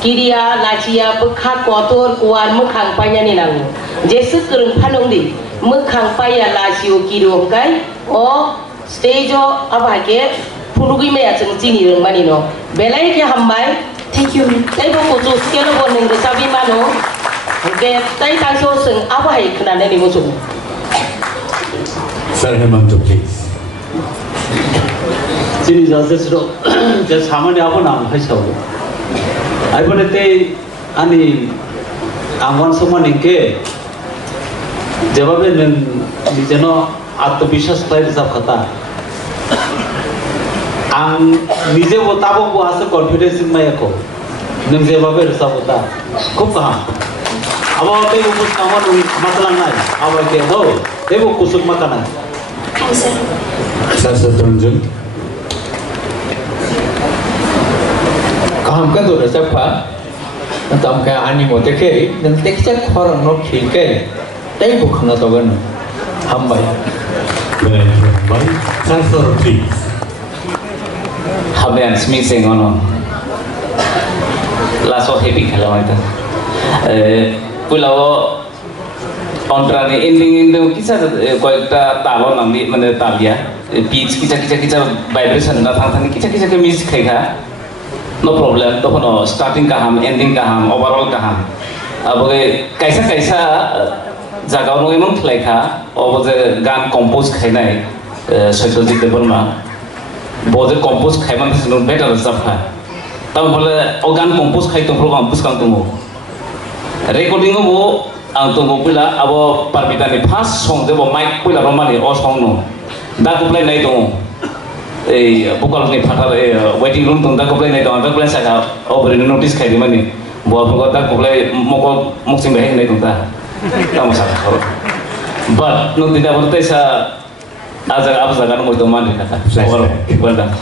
kiria lachia bekha kotor kuan mukhang panya ni nang jesu kurung phalong di mukhang paya lachio kiro kai o stage o abake pulugi me acheng chini rong mani no belai ke hambai Thank you. tai bo ko jo skelo bo ning sabi mano ke tai ta so sing abai khna ne ni mo so Sir Hemanto, please. Sini judges ro just samanya abo nam hai sau ai bone te ani angwan somani ke jawabe nen dijeno आत्मविश्वास ताई रिजर्व खाता आं निजे वो ताबो वो आसे कॉन्फिडेंस में एको नंगे बाबे रिजर्व होता खूब कहाँ अब वो ते वो कुछ काम नहीं मतलब नहीं अब के हो ते वो कुछ मत नहीं Sir Saturn काम का तो रिजर्व पा तम का आनी मोटे के नंते किसी खबर नो खिल के तई बुखना तो गन हम भाई Sir, please. Haben smith sing ono. Laso happy khala maita. Pulawo ontrani ending kisa koekta talo namni mane talia pitch kicha vibration na thang kicha ke music khaika no problem to no starting ka ham ending ka ham overall ka ham aboge kaisa jaga no emon khlaika oboje gan compose khainai Satyajit Devarma boje compose khaiman sinu better sapha tam bole organ compose khai to program puskang tumo recording bo ang to pula abo parmita ni first song de bo mic pula romani o song no da ko play nai to ei vocal ni phata waiting room to da ko play nai to da play saka over notice khai di mani bo ko da ko play moko moksing beheng nai to da kamu saka but no tidak berarti sa Azar apa zagan mau teman di kata. Well done.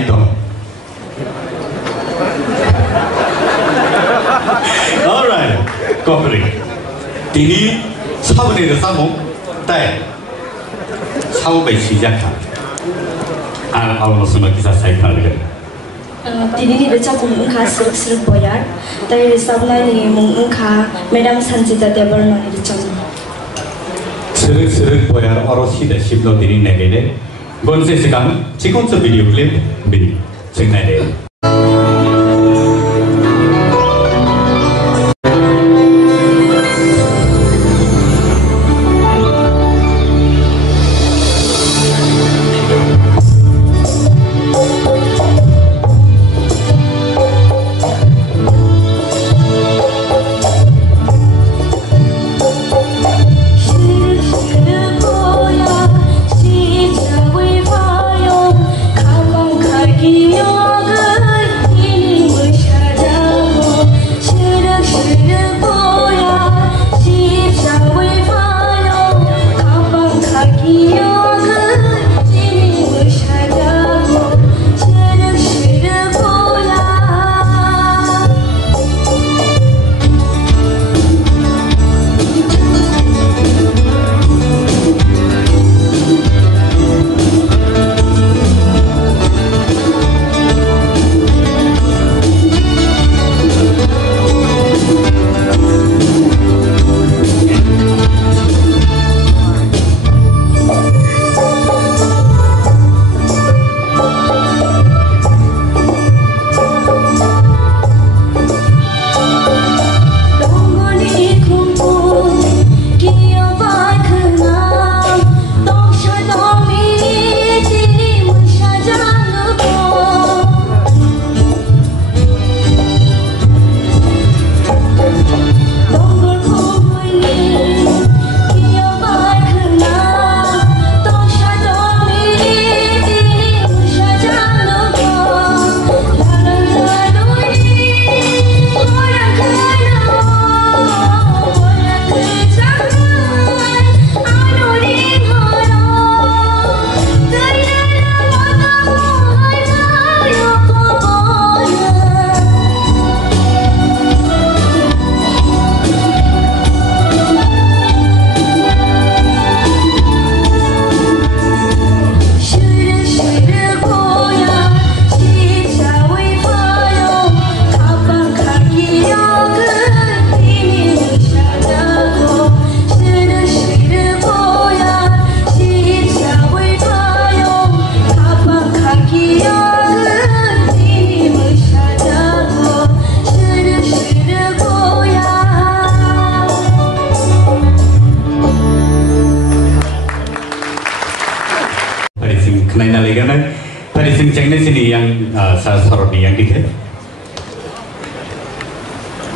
Hai dong. Alright, cooperate. Tini sabu ni sabu, tay. Sabu baik sijak kan. Awal semua kisah saya kali. Tini ni baca mungka seruk boyar, tapi sabna ni mungka Madam Sanjita Deborah ni baca. Seruk boyar orang sih dah sibuk tini negeri. Gonse sekarang, cikgu tu video clip bini, cengna deh.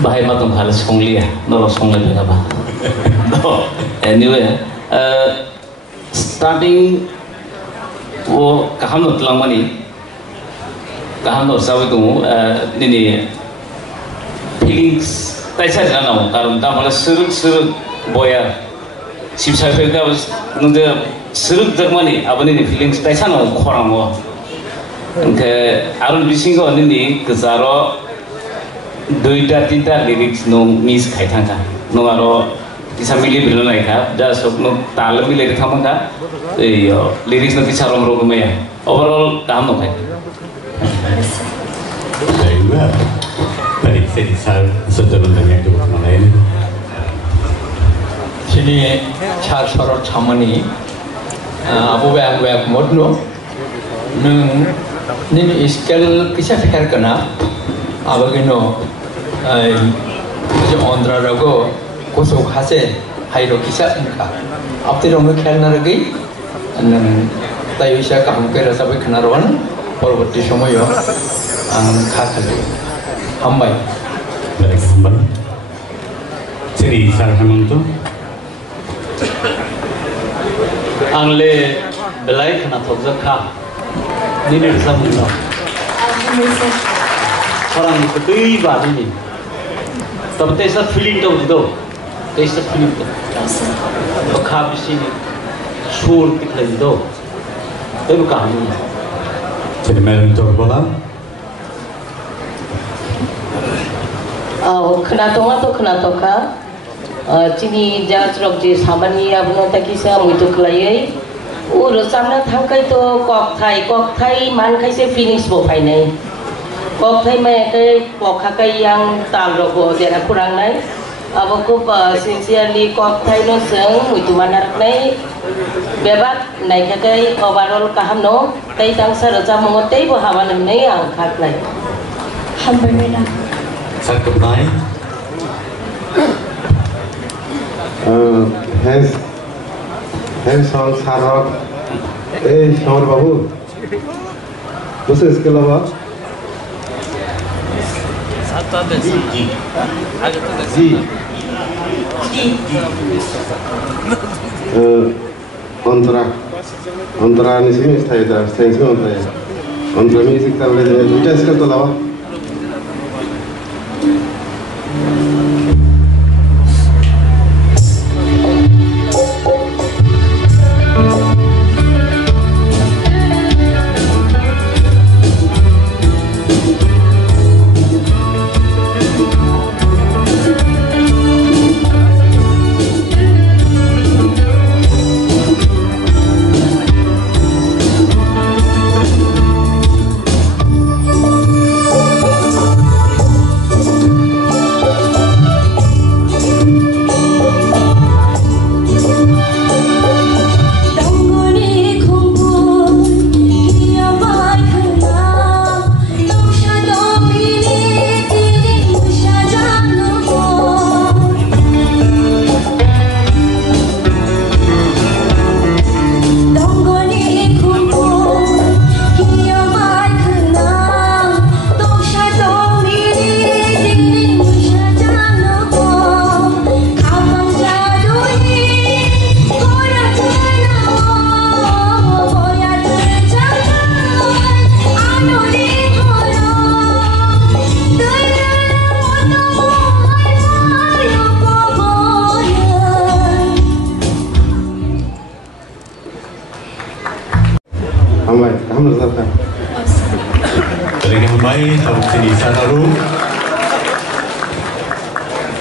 Bahaya matung halas kongli ya, noros kongli apa? Anyway, starting वो कहाँ नोटलांग मनी कहाँ नोट सावे तुम निने feelings तैसा जाना हो कारण ता माला सुरुक बोया शिवसाई फेंका बस नुदे सुरुक जग मनी अब निने feelings तैसा ना हो खोरांग हो उनके आरुल बिसिंग को निने कज़ारो दुईटा तीनटा lyrics नो मिस खाई थांगा नो आरो किसा मिली बिलो नहीं था जा सब नो ताल मिले था मंगा ये lyrics नो किसा रोम रोग में है overall काम नो भाई very well tadi saya disal seterusnya itu lain sini char sorot chamani abu bag modno nung nini scale kisah fikir kena abagino जो आंध्रा रगो कोसो खासे हाइरो किसा इनका अब तेरे उन्हें खेलना रही तायुषा काम के रसा भी खाना रोन परवर्ती समय यो खा खाले हम भाई dari sambal jadi sarhanam tu angle belai kena thokja kha nini samuna orang itu tui badi ni tapi tesa feeling tu itu tesa feeling tu bakha bisi ni sur dikhai itu tapi kami Madam Torbola. Kenatonga to kenatoka. Cini jajrok je samani abno takisa muitu kelai. Samna thangkai to kok thai man kai se finish bo phai nai. Kok thai mai kai kok khakai yang tal ro bo jera kurang nai. Abako sincerely kok thai no seng muitu manar nai. Bebat nai khakai overall kaham no. Tai tang sa raja mongotai bo hawan nai ang khak nai. Hambai mena. Satu baik. Hands on Sarok. Shamar Babu. Dosa skill apa? G. Antara ni sini stay dah, stay sini antara. Antara ni sikar leh, dua skill tu lawa.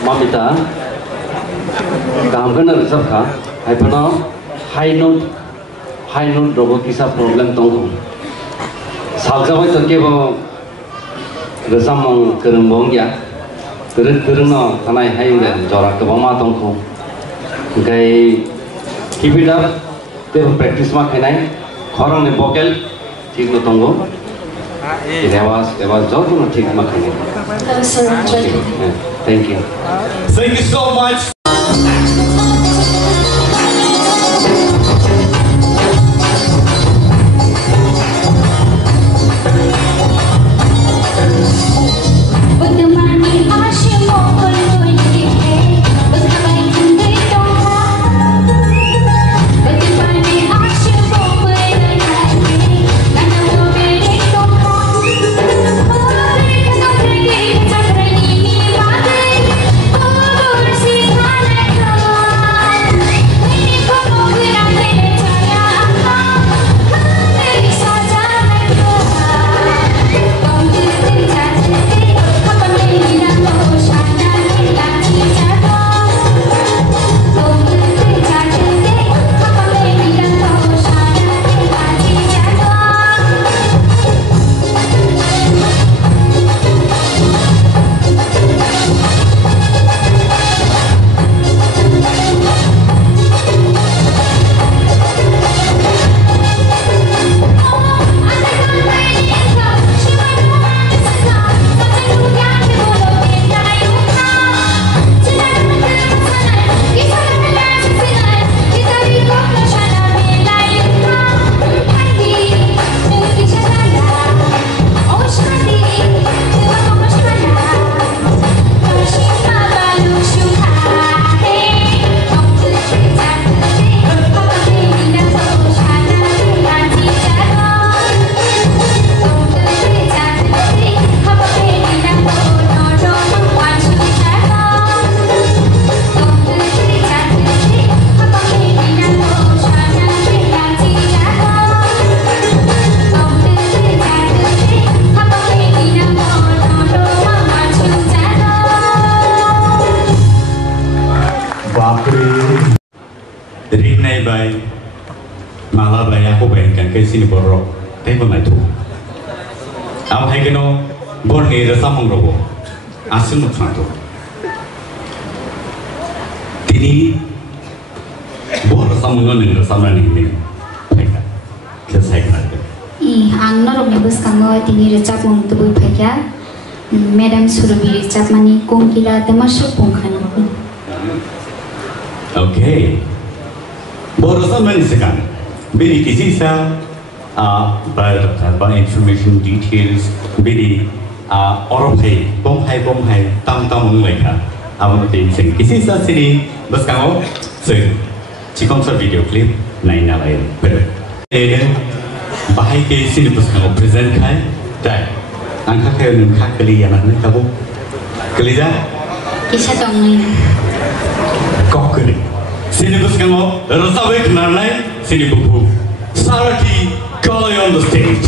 Mamita, kamu kan resep kah? High note dogo kisah problem tongkong. Saljawa itu kebo resam kerembong ya, kerana tanai high enggak jorak kebama tongkong. Gay keep it up, te practice mak kenai, korang ne vocal ठीक लो तंगो ये आवाज जरूर ना ठीक mak kenai. Thank you. Thank you so much. See sini borok table naik tu. Am hai keno bor ni rasa mengrobo asil nuksan tu. Tini bor rasa mengon ni rasa mana ni? Saya kata. Ang narong nebus kamu tini recap mong tubuh payah. Madam Surabhi recap mani kong kila termasuk pungkan. Okay. Borosam mana sekarang? Beri kisi sa biodata, information details, beri orang hai, tam mereka. Awak nanti sini kisi sa sini bos kamu cikon sa video clip naik nalai ber. Ini bahaya ke sini bos kamu present kai, dah. Angka kau nungkak kali yang mana kamu? Kali dah? Kisah dong ni. Kau kali. Sini bos kamu, rasa baik nalai sini buku. Sarati kalau on the stage.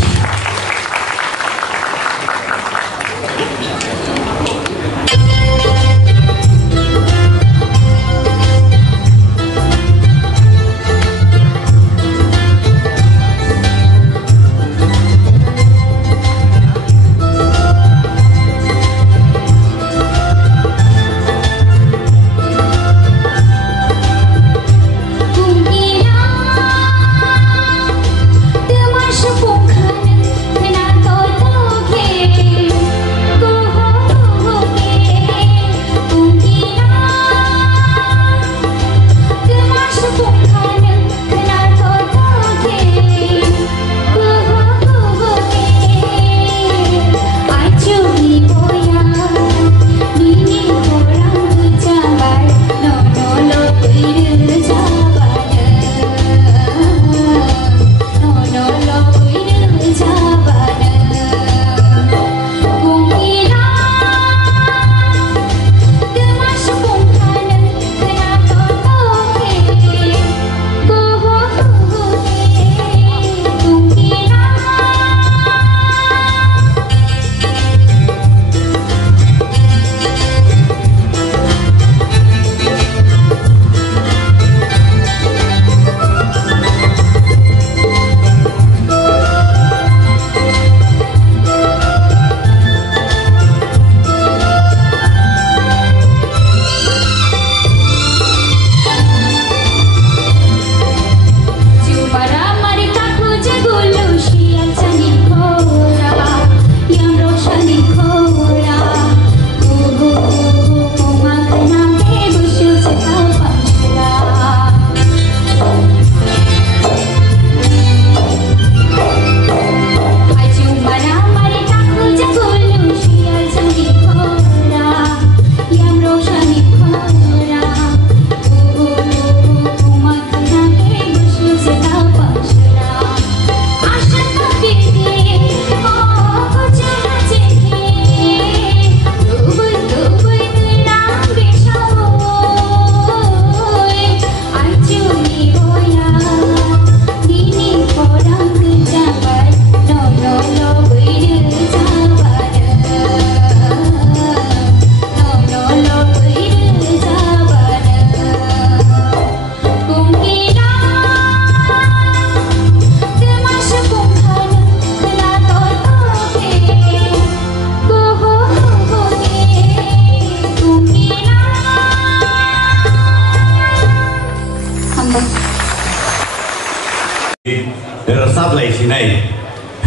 Sablay sini,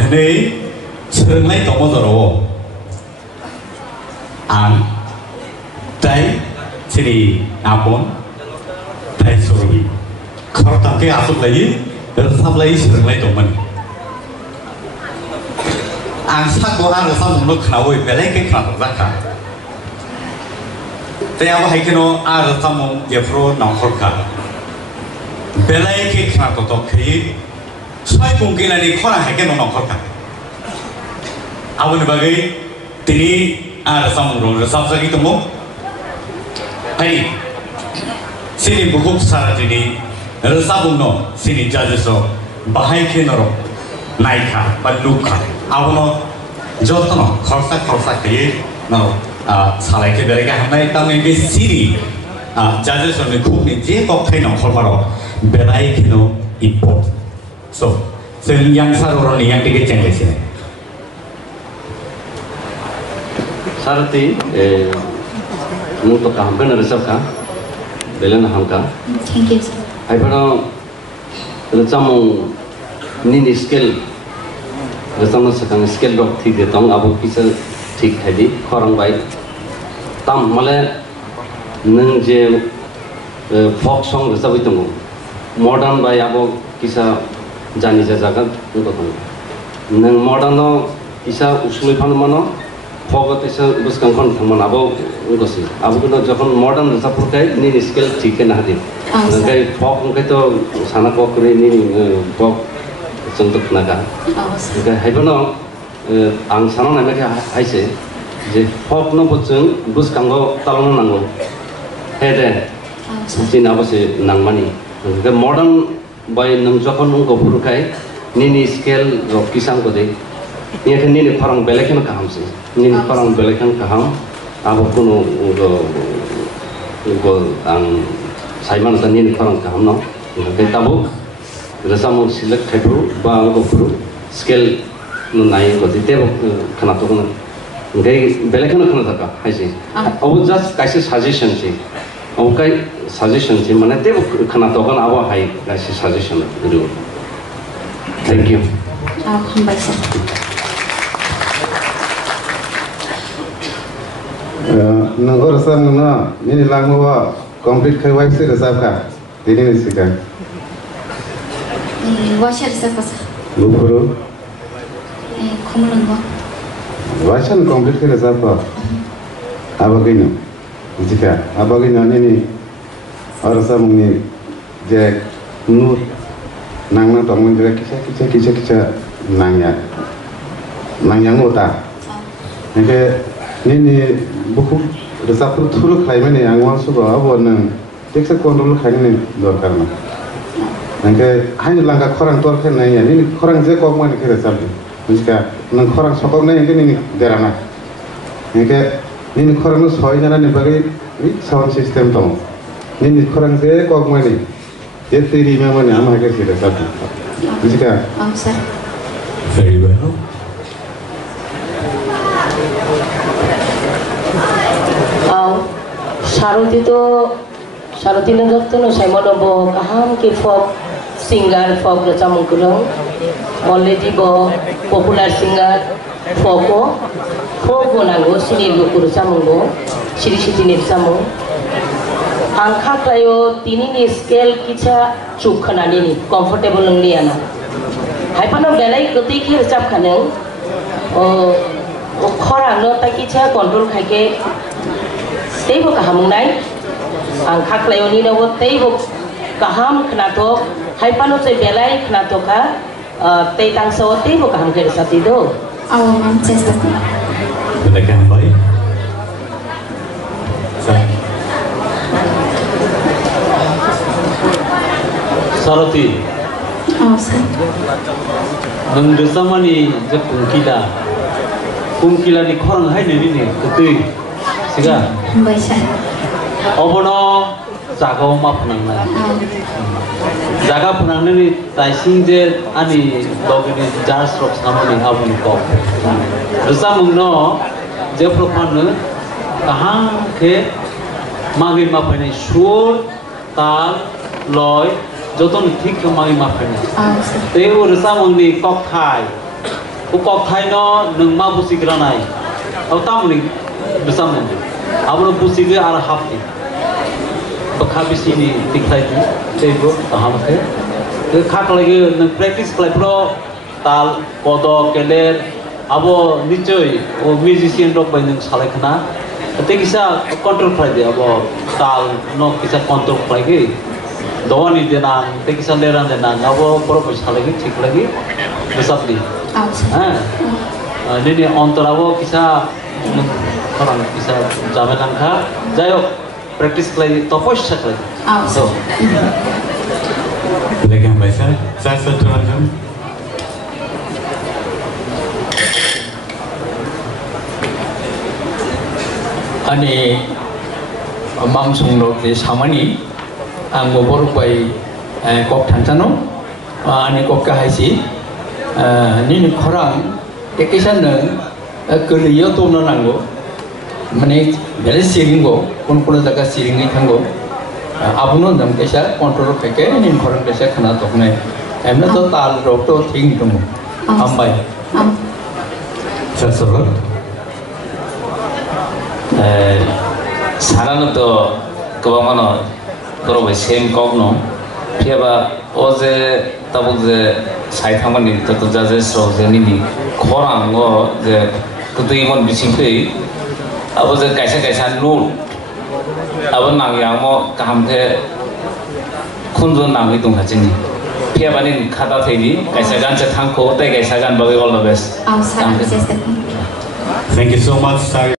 ini serengai tomo doro, ang, tay, sini apon, tay Surabhi. Kalau tak ke asal lagi, sablay serengai toman. Ang sak bohan rasa mulu kenawai, belai ke kenapa zakar. Tapi apa hai keno rasa mulu dia pro nongkor kah. Belai ke kenapa tu kiri. Saya mungkin ada orang yang kena nongkrong. Awalnya bagai tini ada samurung, rasa sakit tu mo. Hai, sini buku sarat ini rasa bungno sini jadi so bahaya kenoro naika, paluka. Awalnya jodoh khorsa kiri no salah ke bereka hamai tamu ini sini jadi so ni kup ni je kok kena nongkrong baru belai keno import. So, जों yang saroroni yang tiga cengkesi. Sarati untuk kampanye resep kan, belen hamka. Thank you, sir. Hai pada recamu ini skill, recamu sekarang skill dok tiga tahun abu bisa ठीक है दी खरंग बाई तम मले नंग जे folk song रसा भी तुमको modern by आबो किसा जानी जा जागा उनको तुम नंग modern नो किसा उसमें फन मनो folk किसा बस कंकन थमन आबो उनको सी आबो किन्हों जखन modern रसा पुरकाई नी skill ठीक है ना दी नंगे folk उनके तो साना folk करे नी folk संतुक नागा नंगे है बनो आं सानो नामे के हाइसे जे folk no boceng bus kanggo talong nango hede sina bose nangmani ke modern by nang jokon ungko burukai nini scale ro kisang ko de ni ke nini parang belekan kaham se nini parang belekan kaham abo kuno ugo ang saiman ta nini parang kaham no ke tabu rasamu select khaibu ba ungko buru scale no nai ko dite khana to kono ngai belekan khana taka haise abu just kaise suggestion che abu kai suggestion che mane te khana to kono abu hai kaise suggestion ru thank you nang orasam na nini langwa complete khai wife se resap ka dini ni sika washer sa pas lupuru kumulungo Wacan komplit ke resap ka abagino jika abagino nini orasam ni je nur nang na tong menjadi kisah nangnya ngota nge nini buku resap tu thuru khai mane angwan suba abo nang teksa kontrol khai ni dorkar na nge hain langka khorang tor khe nai nini khorang je kok mane ke resap jika nang khorang sokok nai nge nini derana nge nini khorang no soi jana ni bagi sound system to nini khorang je kok mane ये तेरी में मने हम आगे से resap jika sir Very well. Saroti nenggak tu no saya mau bo kaham ke folk singer folk recamung kurang already bo popular singer folk bo nango sini lu kurang recamung bo siri ni recamung angka kayo tini ni scale kita cukana ni comfortable ni ana hai panau belai ketik ki recap kaneng khorang no ta kita control khake tei bo kaham nai ang khak layoni na wo tei bo kaham knato hai pano se belai knato ka tei tang so tei bo kaham ke sati do awam chesta Silakan baik. Sarati sir nang desamani je kungkila ni khorang hai ni ketui siga baisa obono jaga ma phanang na jaga phanang ni taising je ani dogini jar strok samani abuni ko desamung no je profan kahang ke magi ma phane sur tal loy joton thik magi ma phane te o desamung ni kok thai ukok thai no nung ma busigra nai au tamuni desamung abro busiga ar hapti bakhabi sini tiklai di tebo taham ke khak lagi nung practice klai pro tal kodo keler abo nichoi o musician rok bai nung salai khana te kisa control klai de abo tal no kisa control klai ge dawani denang te kisa leran denang abo pro salai ge thik lagi besapli ini ontorabo kisa orang bisa jaman kha jayok practice klai topos saklai so Silakan baik saya satu lagi. Ani mamsung lo di samani ang bobor bai kok thansano ani kok kahai si Ini korang, ekisana kerja tu nanggo, mana dari siringgo, pun jaga siringi tanggo, abunon dam kisah kontrol pakai ini korang kisah kena tokne, emna tu tal rok tu ting tunggu, ambai. Sesuatu. Saran itu kebanyakan kalau same kau no, siapa oze tabuk je saya thaman ni tu jaje so je ni korang go je tu iman bising tu, abu je kaisa nul, abu nang yang mo kaham te kunjung nang itu macam ni, siapa ni kata tadi kaisa gan je thangko, tapi kaisa gan bagi all the best. Thank you so much, sir.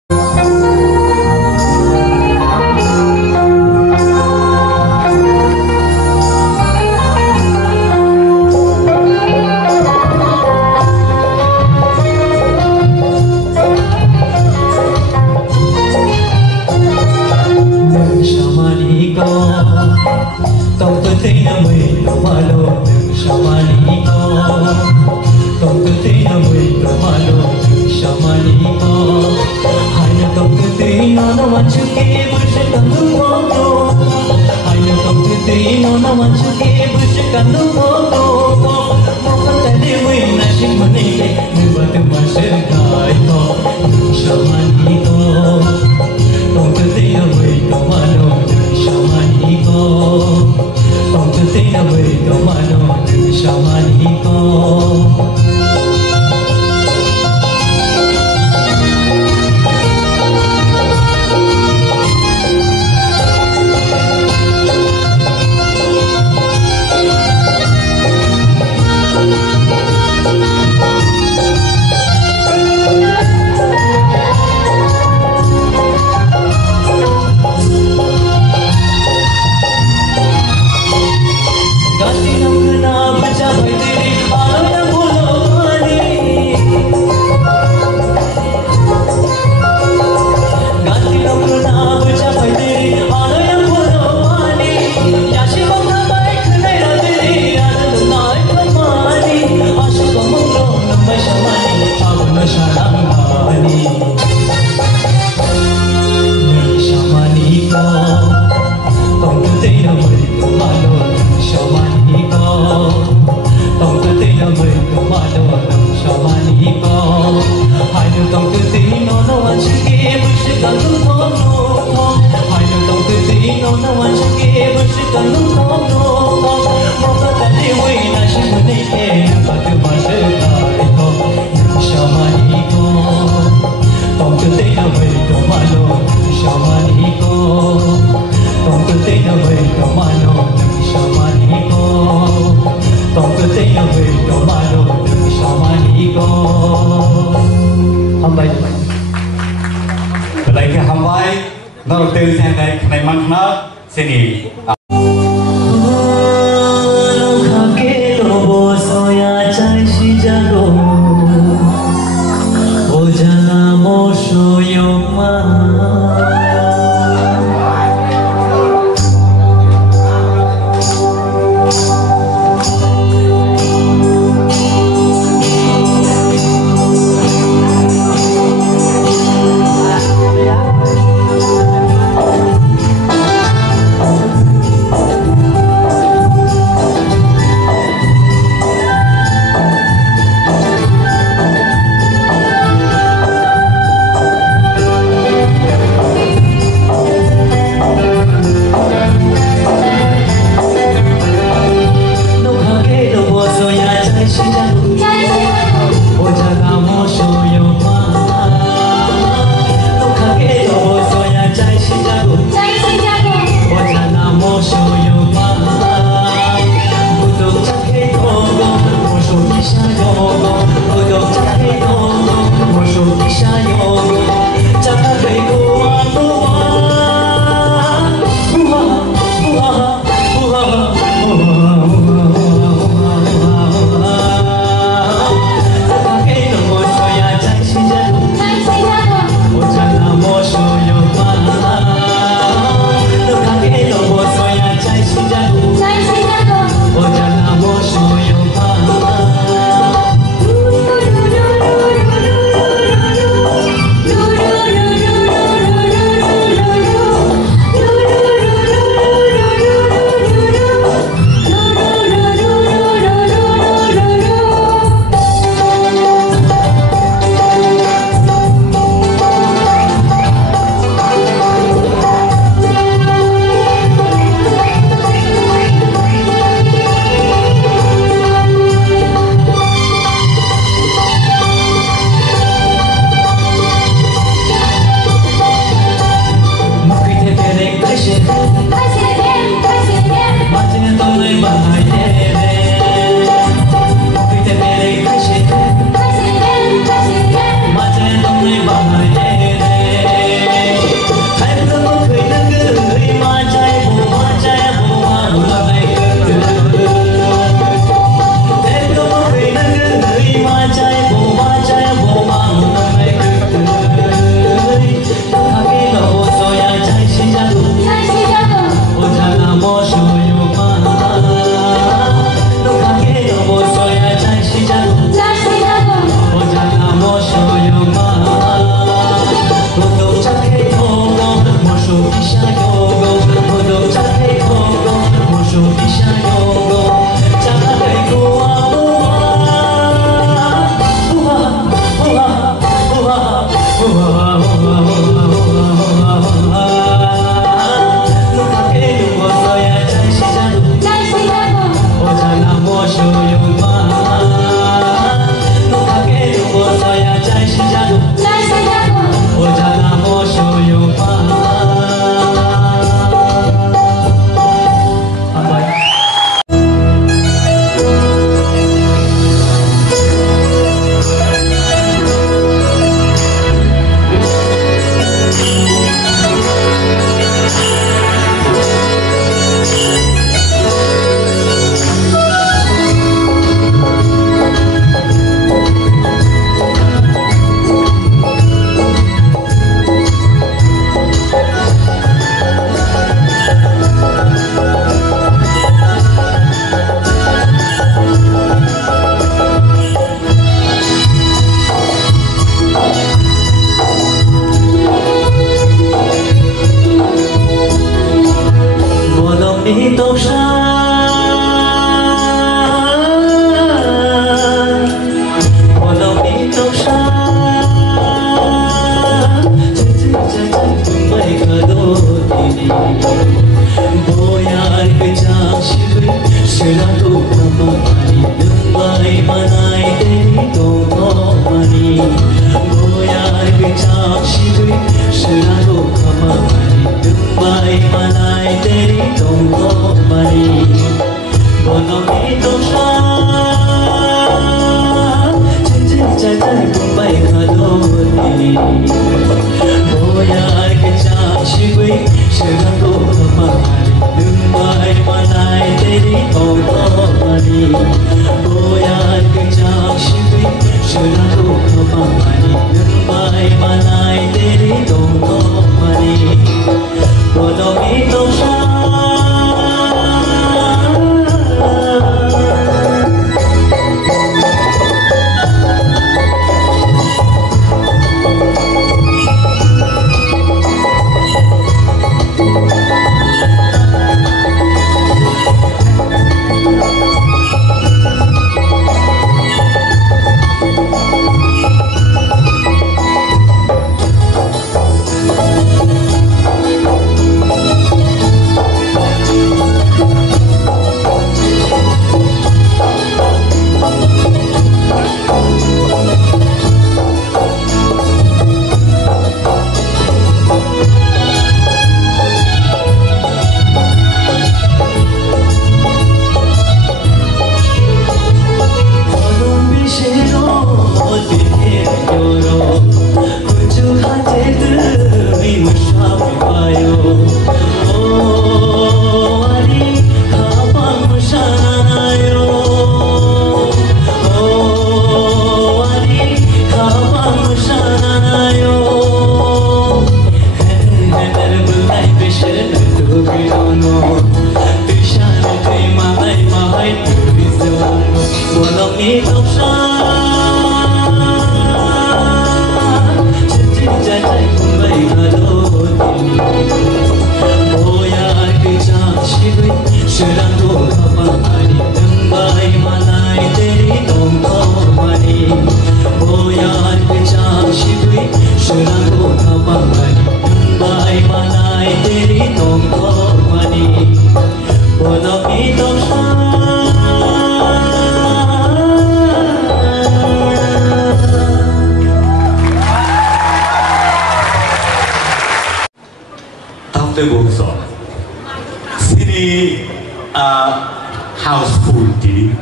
Houseful di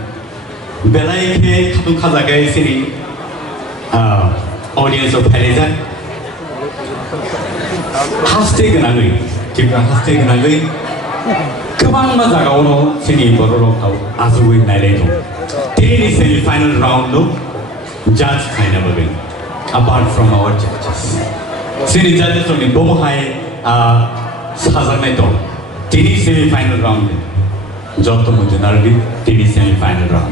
belai ke katung kazagai sini audience of Peliza haste genangi juga haste genangi kebang mazaga ono sini bororo kau asui nilai tu ini semi final round tu judge kaina bagai apart from our judges sini judges tu ni bomo hai sazanai tu ini semi final round Jatuh menjenari di semi final round.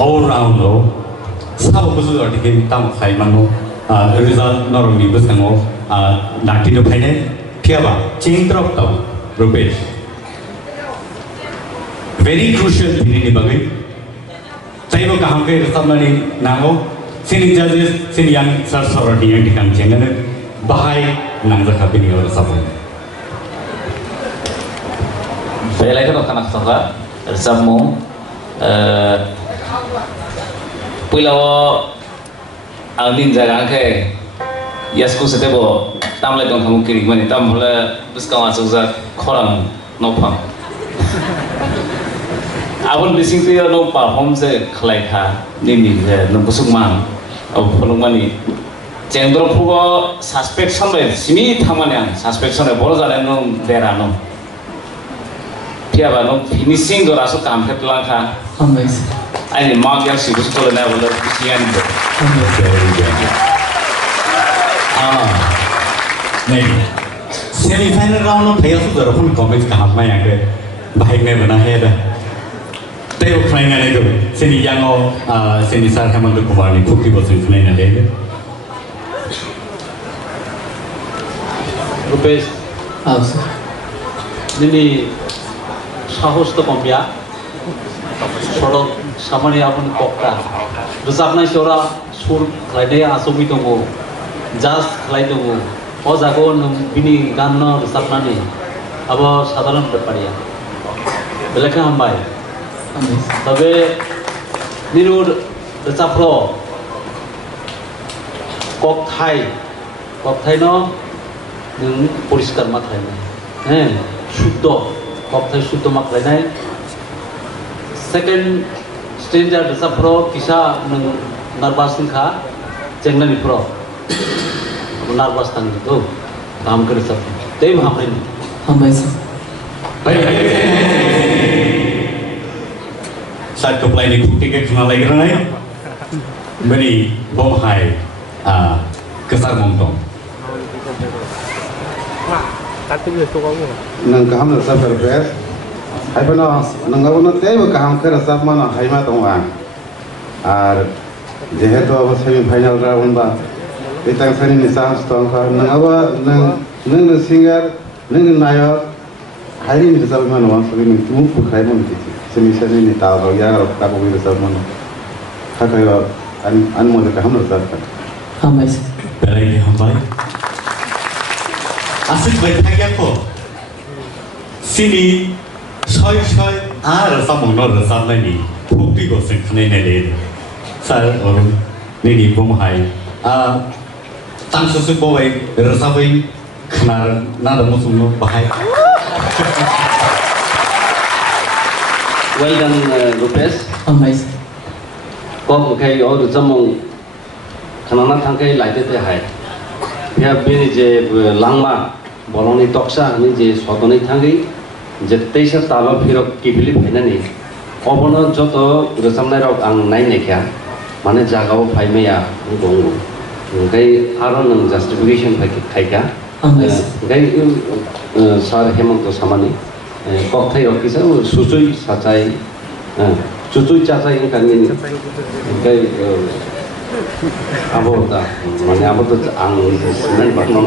All round lo, sahabat besar di kita kai mano result norong di besar mo nanti tu final tiada change drop tau Rupesh. Very crucial ini bagai. Saya mau kaham ke result ni nango sini judges sini yang sar di yang dikam cengan bahai nang berkapi ni orang sahabat. Belai kan akan aktor resapmu, pulau alin jaga ke, yasku setebo tamle dong kamu kiri mana tam boleh bukan masuk zat koran nopang. Abang bising tu ya no perform se kelai ha, ni no busuk man, abu pelung mani. Cendera pugo suspect sampai sini thamannya, suspect sampai bola jalan no daerah no. Tiada no finishing dora so kam ke pelang ka. Ini mark yang sibuk sekolah ni boleh kesian tu. Nih, semi final round no player tu dora pun komen kaham yang ke baik ni benar ada. Tapi ukrain ni tu, seni yang seni sar Hemant Kumar ni 50% ni ada. Rupesh, ini साहस तो कम्बिया सड़क सामान्य अपन कक्का रोजाबनाय सरा सुर खालायनाय आसमि दङ जाज खालाय दङ अ जागो नों बिनि गान रोजाबनानै अब साधारण बेपारिया बेलेखा हामबाय तबे निरु रोजाबफ्र ककथाय न नों परिष्कार मा खालायनाय शुद्ध ककथाय शुद्ध मा खालायनाय सेकेंड स्ट्रेंजर रोजाबफ्र किसा नों नार्भास नखा जेंनानिफ्र नार्भास थांगौ गाहाम रोजाब दै हामबाय हामबाय सात कपलायनि खुटिके खुना लायग्रानाय बनि बमहाय केसार मंतong nang kaham na sab berbes ai bana nang abono tei kaham kara sab mana haima tonga ar jehetu abo semi final round ba itang sani ni chance tongka nang aba nang singer nang nayak hari ni sab mana wan sabi ni tu khai mon ti semi sani ni ta ro ya ro ka bo ni sab mana khakayo an mo kaham na sab ka हामबाय बेलायनि हामबाय आसिक बैठागियाखौ सिनि सय आरो सामंनो रोजाबनायनि फुक्तिखौ जों खोनानाय सार अरुण नैनि बुंहाय तांसोसो बबाय रोजाबै खोनार मोसौनो बाहाय Well done, Rupesh. हामबाय Kok kai or jamong kanana thangkai laite te hai ya bini je langma bolongni toksa ni je sodoni thangi je teisa talo phirok kibili phainani obono joto rosamnai rok ang nai nekha mane jagao phaimaya gongu kai aro nang justification khaika kai sar hemanto samani kokthai okisa susui sachai chuchui chachai kangni kai abota mane abota ang sebenarnya pak non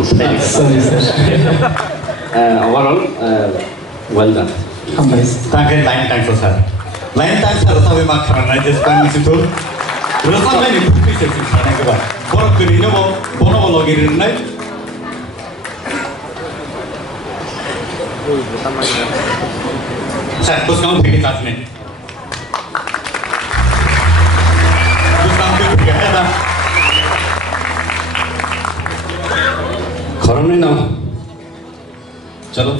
overall well done tangke lain tangso sar sabe mak karena just kan itu rosa lain itu bisa sih karena ke bawah borok kerino bono lagi rinai sar terus kamu pergi tas nih खरमनि नाम चलो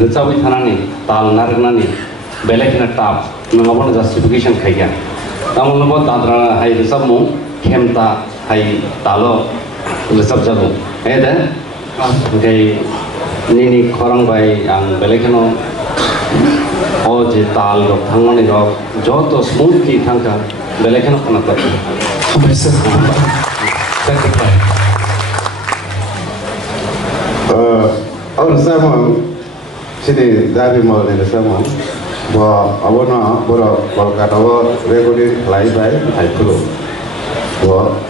Recawi thanani tal narnani belekna tap nangabon justification khaiya tamon bo tadra hai resamung khemta hai talo resab jago eda okay nini khorang bai ang belekno o je tal rok thangmani rok joto smoothly thangka belekno kana ta Professor thank you और sama sini dari mal ini sama bahwa awalnya baru kalau kata awal recording live by dulu bahwa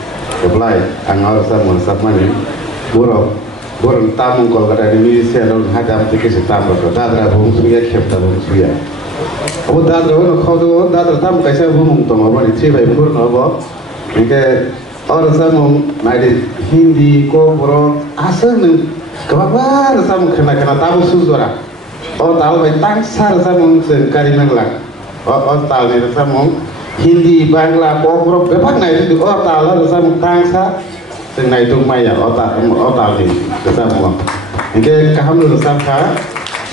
apply anggal sama ni baru tamu kalau kata ini saya lalu hadam aplikasi tamu dadra bung suya kepta bung suya abu dadra orang kau tu dadra tamu kaisa bung tong apa ni sih by bung apa Oke, orang sama naik Hindi, Kopro, asal nih, kabar sama kena tahu susura. Oh tahu baik tangsar sama sengkari nenglang. Oh tahu nih sama Hindi, Bangla, Kopro, bepak naik itu. Oh tahu sama tangsar, senai itu maya. Oh tahu nih sama. Oke, kamu sama.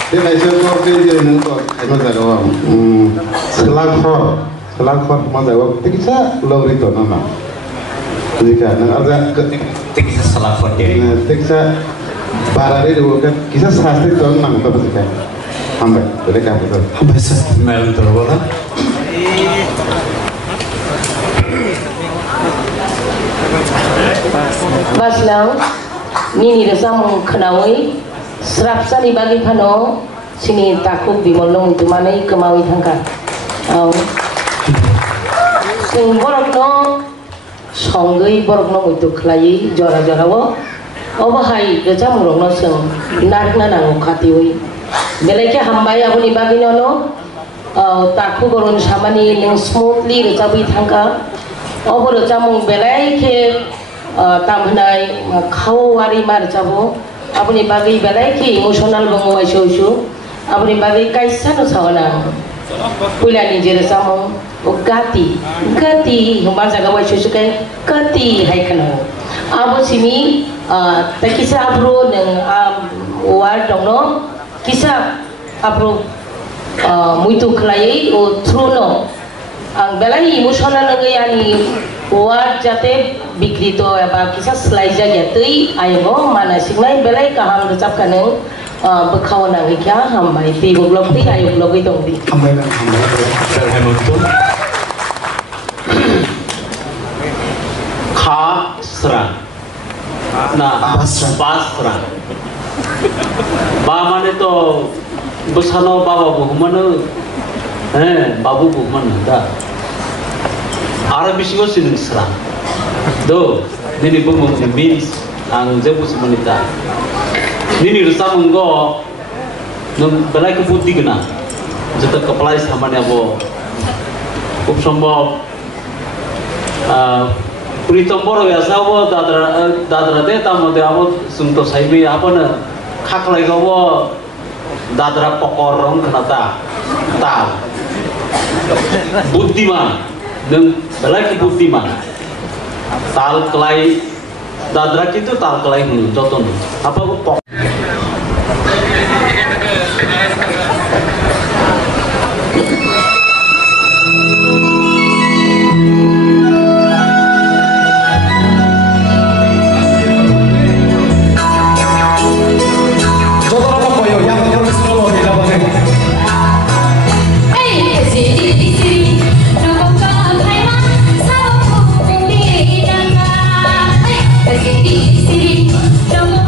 Dia naik sekolah dia nengkok, emang ada orang selangkor masa waktu kita lori itu nama. Jika nang ada Tiksa selangkor dia. Tiksa barang itu kan kisah sastra itu nang apa sih kan? Hambai, boleh kah betul? Hambai sah. Meron terbola. Baslang, ni rasa mengkenali serapsa di bagi pano sini takut bimolong itu mana kemawi tangka. Sing borok no songai borok no itu kelai jora wo. Obahai rasa murong no sing narik nang katiwi. Belaknya hambai aku di bagi no takut borong sama ni yang smoothly rasa bi tangka. Obo rasa mung belai ke tamhnai kau wari mar cabo. Apni bagi belai ki emosional bangun isu apni bagi kaisa no sawana pula ni jere samo gati humar jaga wa isu kai gati hai kano abu sini takisa abro neng war dongno kisa abro muito klai o truno ang belai emosional ngai ani war jate bikrito apa kisah selai jaga tui ayo mana singai belai kaham recap kaneng berkawan lagi kya hambai ti blog ti ayo blog itu ti hambai terhemutul kha serang nah basrang ba mane to besano baba buhmanu babu buhmanu da Arabic was in Islam. Do, nini bumung means ang jebus manita. Nini rusam go, nung belai kebuti kena. Jatuh kepalai sama ni abo. Upsombo, puritombo biasa abo dadra deh tamu deh abo sunto saibi apa na kaklai abo dadra pokorong kena ta. Budiman. Dan belai kebuktiman tal kelai dadrak itu tal kelai contoh apa pok Don't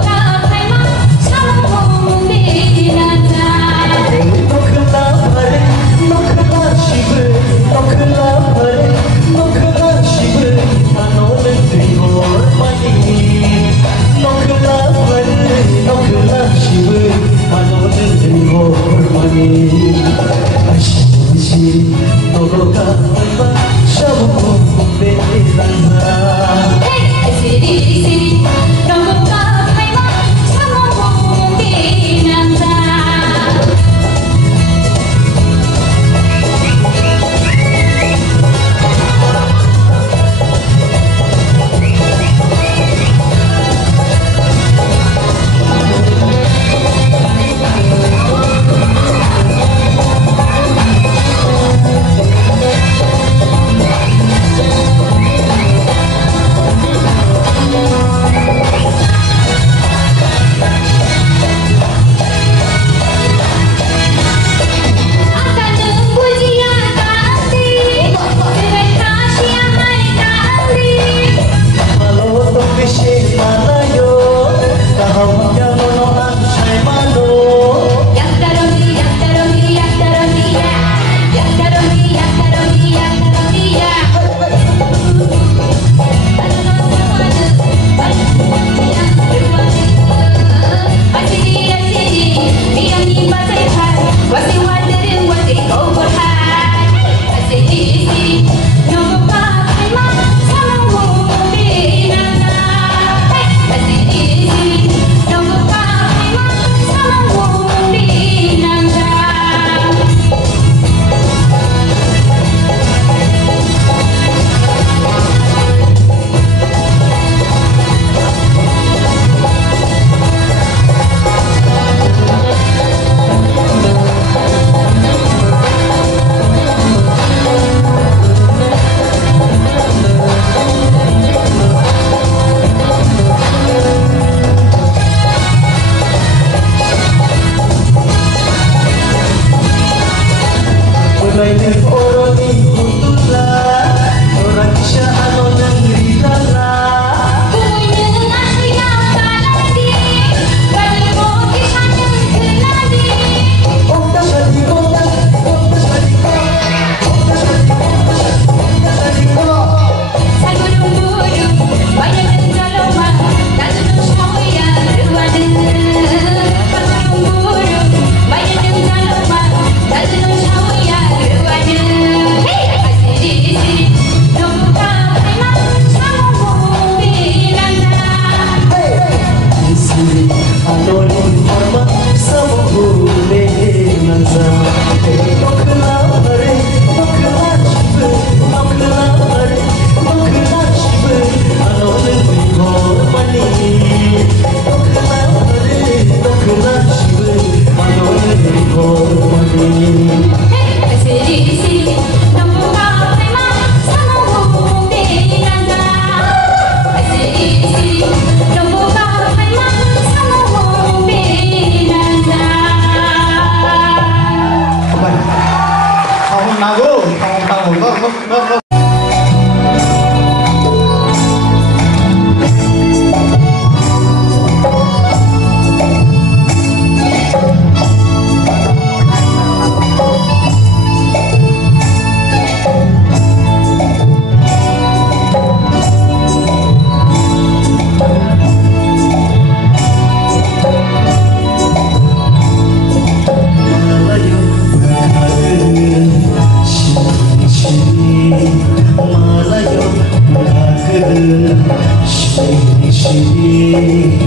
Shiri shiri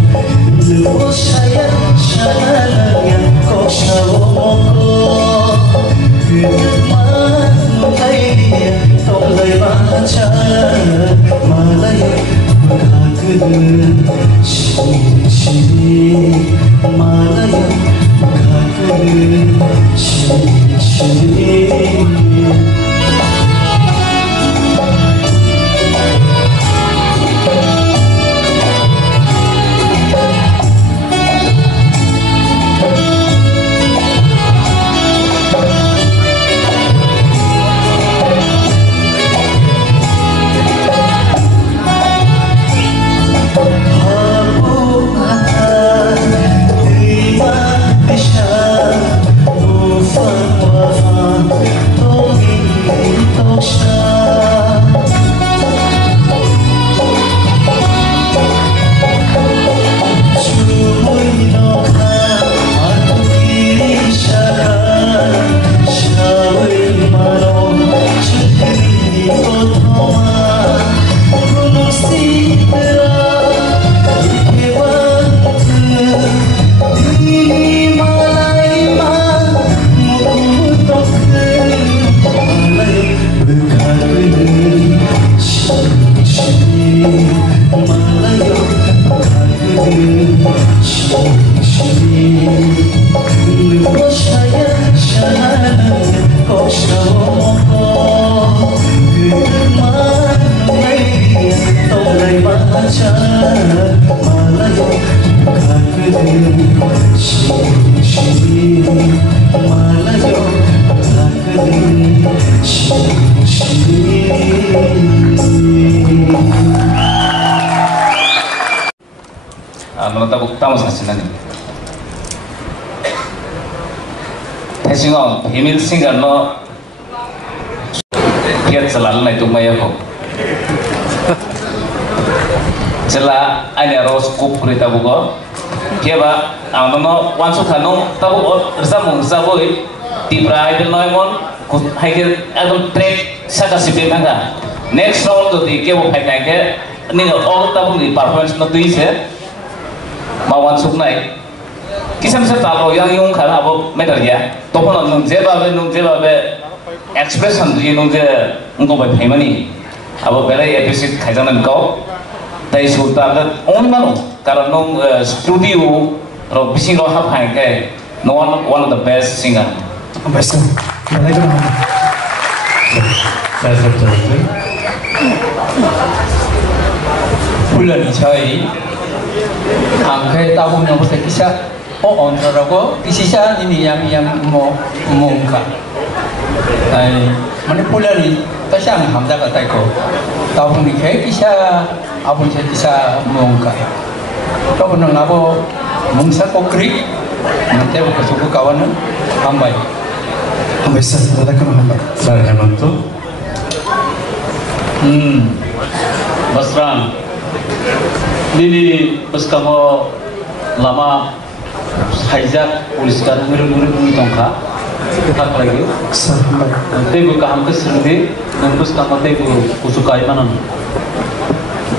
luo saya shalanya kok shawoko Gudman mengaidia tok lai baca malaya menghadir Shiri shiri malaya menghadir Shiri shiri estamos haciendo 대신은 비밀 싱가로 기억을 안 두마야고 제가 아니야 로스 쿠프리다 보고 걔가 아무나 완숙하노 타고 얼싸몽싸고 디브라이드 노이몬 하이게 아동 트랙 사가시베나가 next round di ke bo phai kai ke ni no all ta bung ni performance no tui se ma wan suk nai kisam se ta lo yang yung khara abo meter ya to pon nung je ba be expression di nung je ngko bai phai mani abo bela episode khai jang ko dai su ta da on mano karon nung studio ro bising ro ha phai ke no one of the best singer best saya setuju 훈련이 저희 함께 따보면 보세 기사 언더라고 기시사 이미 양양 뭔가 아이 mana 훈련이 다시 한 함자가 되고 따보면 개 기사 아버지 기사 뭔가 또는 나보 뭉사 꼬그리 nanti aku suku kawan hambai sah ada kan hambai saya hemanto Basran ini bus kamu lama hijack polis kan murid tongka hak lagi tegu kaham ke sendiri dan bus kamu tegu kusukai mana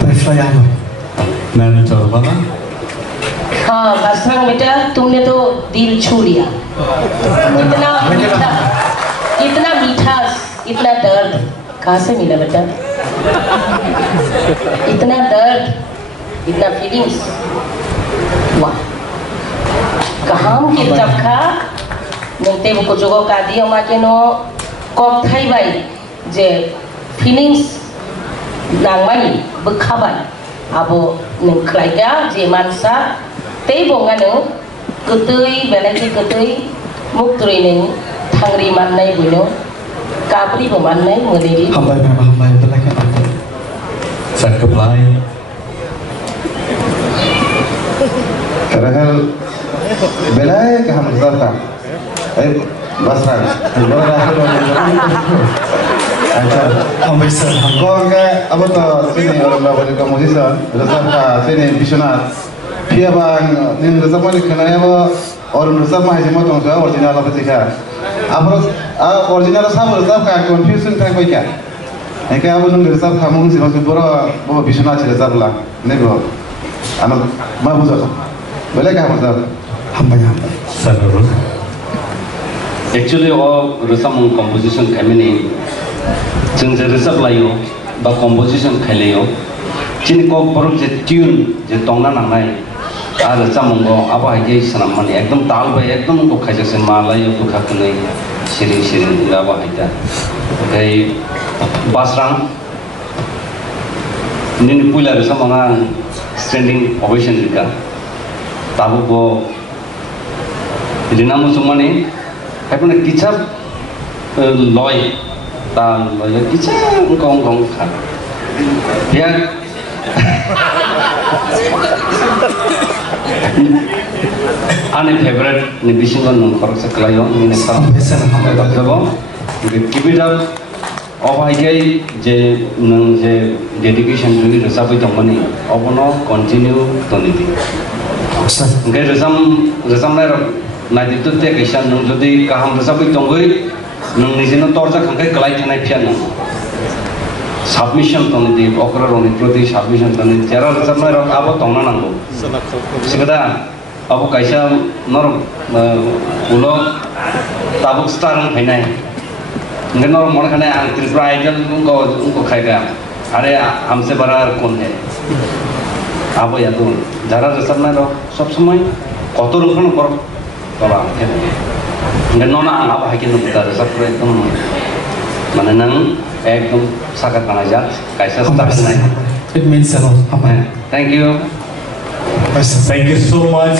Perflayan मैंने चोर बना हाँ बसरंग बेटा तुमने तो दिल छू लिया इतना मीठा इतना दर्द कहाँ से मिला बेटा इतना दर्द इतना फीलिंग्स वाह कहाँ के तबका नंते बुको जोगो का दियो माके नो कब थाई बाई जे फीलिंग्स नांगमानी बखाबाई abo neng kelaiga je mansa tei bonga neng ketui belai ketui mukturi neng thangri mannai buino kabri pemannai meniri hambai belai hambai saya keplai Karena belai ke hamzata basran hambai sah Kau ke apa tu sini orang bawah ke musician, resap ka sini Bishunat. Dia bang ni resap mana kena ya orang resap mah cuma tu saya original apa sih kan? Apa original sama resap ka confusion kan kau ikan? Eke abo nung resap kamu sih masih boro bisuna ciri resap lah. Nih bro, anak mah buat boleh kah mas? Hamba ya. Sarul. Actually, resam composition kami ni, jengjer resap layu, ba composition kaliyo. Cini kau perlu je tune, je tongna nangai. Ada resam apa aja senam mani, ekdom tal bay, ekdom kau kaji semalayu tu kakunai, siring apa aja. Kayak basrang, ini pula resam orang standing ovation juga. Tahu ko, ini namun semua ni, apa nak kicap loy, tan loy kicap gong kan, ya. Ane favorite ni bisingan nung korek sekelayo ni sekarang. Sebab, keep it up. Apa aja je nung je dedication dulu resap itu mana? Apa no continue toniti. Enggak resam ler, nanti itu teh kisah nung jadi kaham resap itu tonggai, nung ni sini torja kangkai kelai kena pian nung. Submission toniti, okra roni proti submission toniti. Cara resap ler apa tongna nanggo. Sekedar, apa kisah nor ulo tabuk star penai. Enggak nor mana kena angkir bridal उनको खाएगा अरे हमसे बड़ा कौन है apa ya tuh cara resep nero सब समय kotor kan kor kalau kan nggak nona apa hakin kita resep itu mana nang ekdom sangat mengajar kaisa start naik. It means a lot. Thank you. Thank you so much.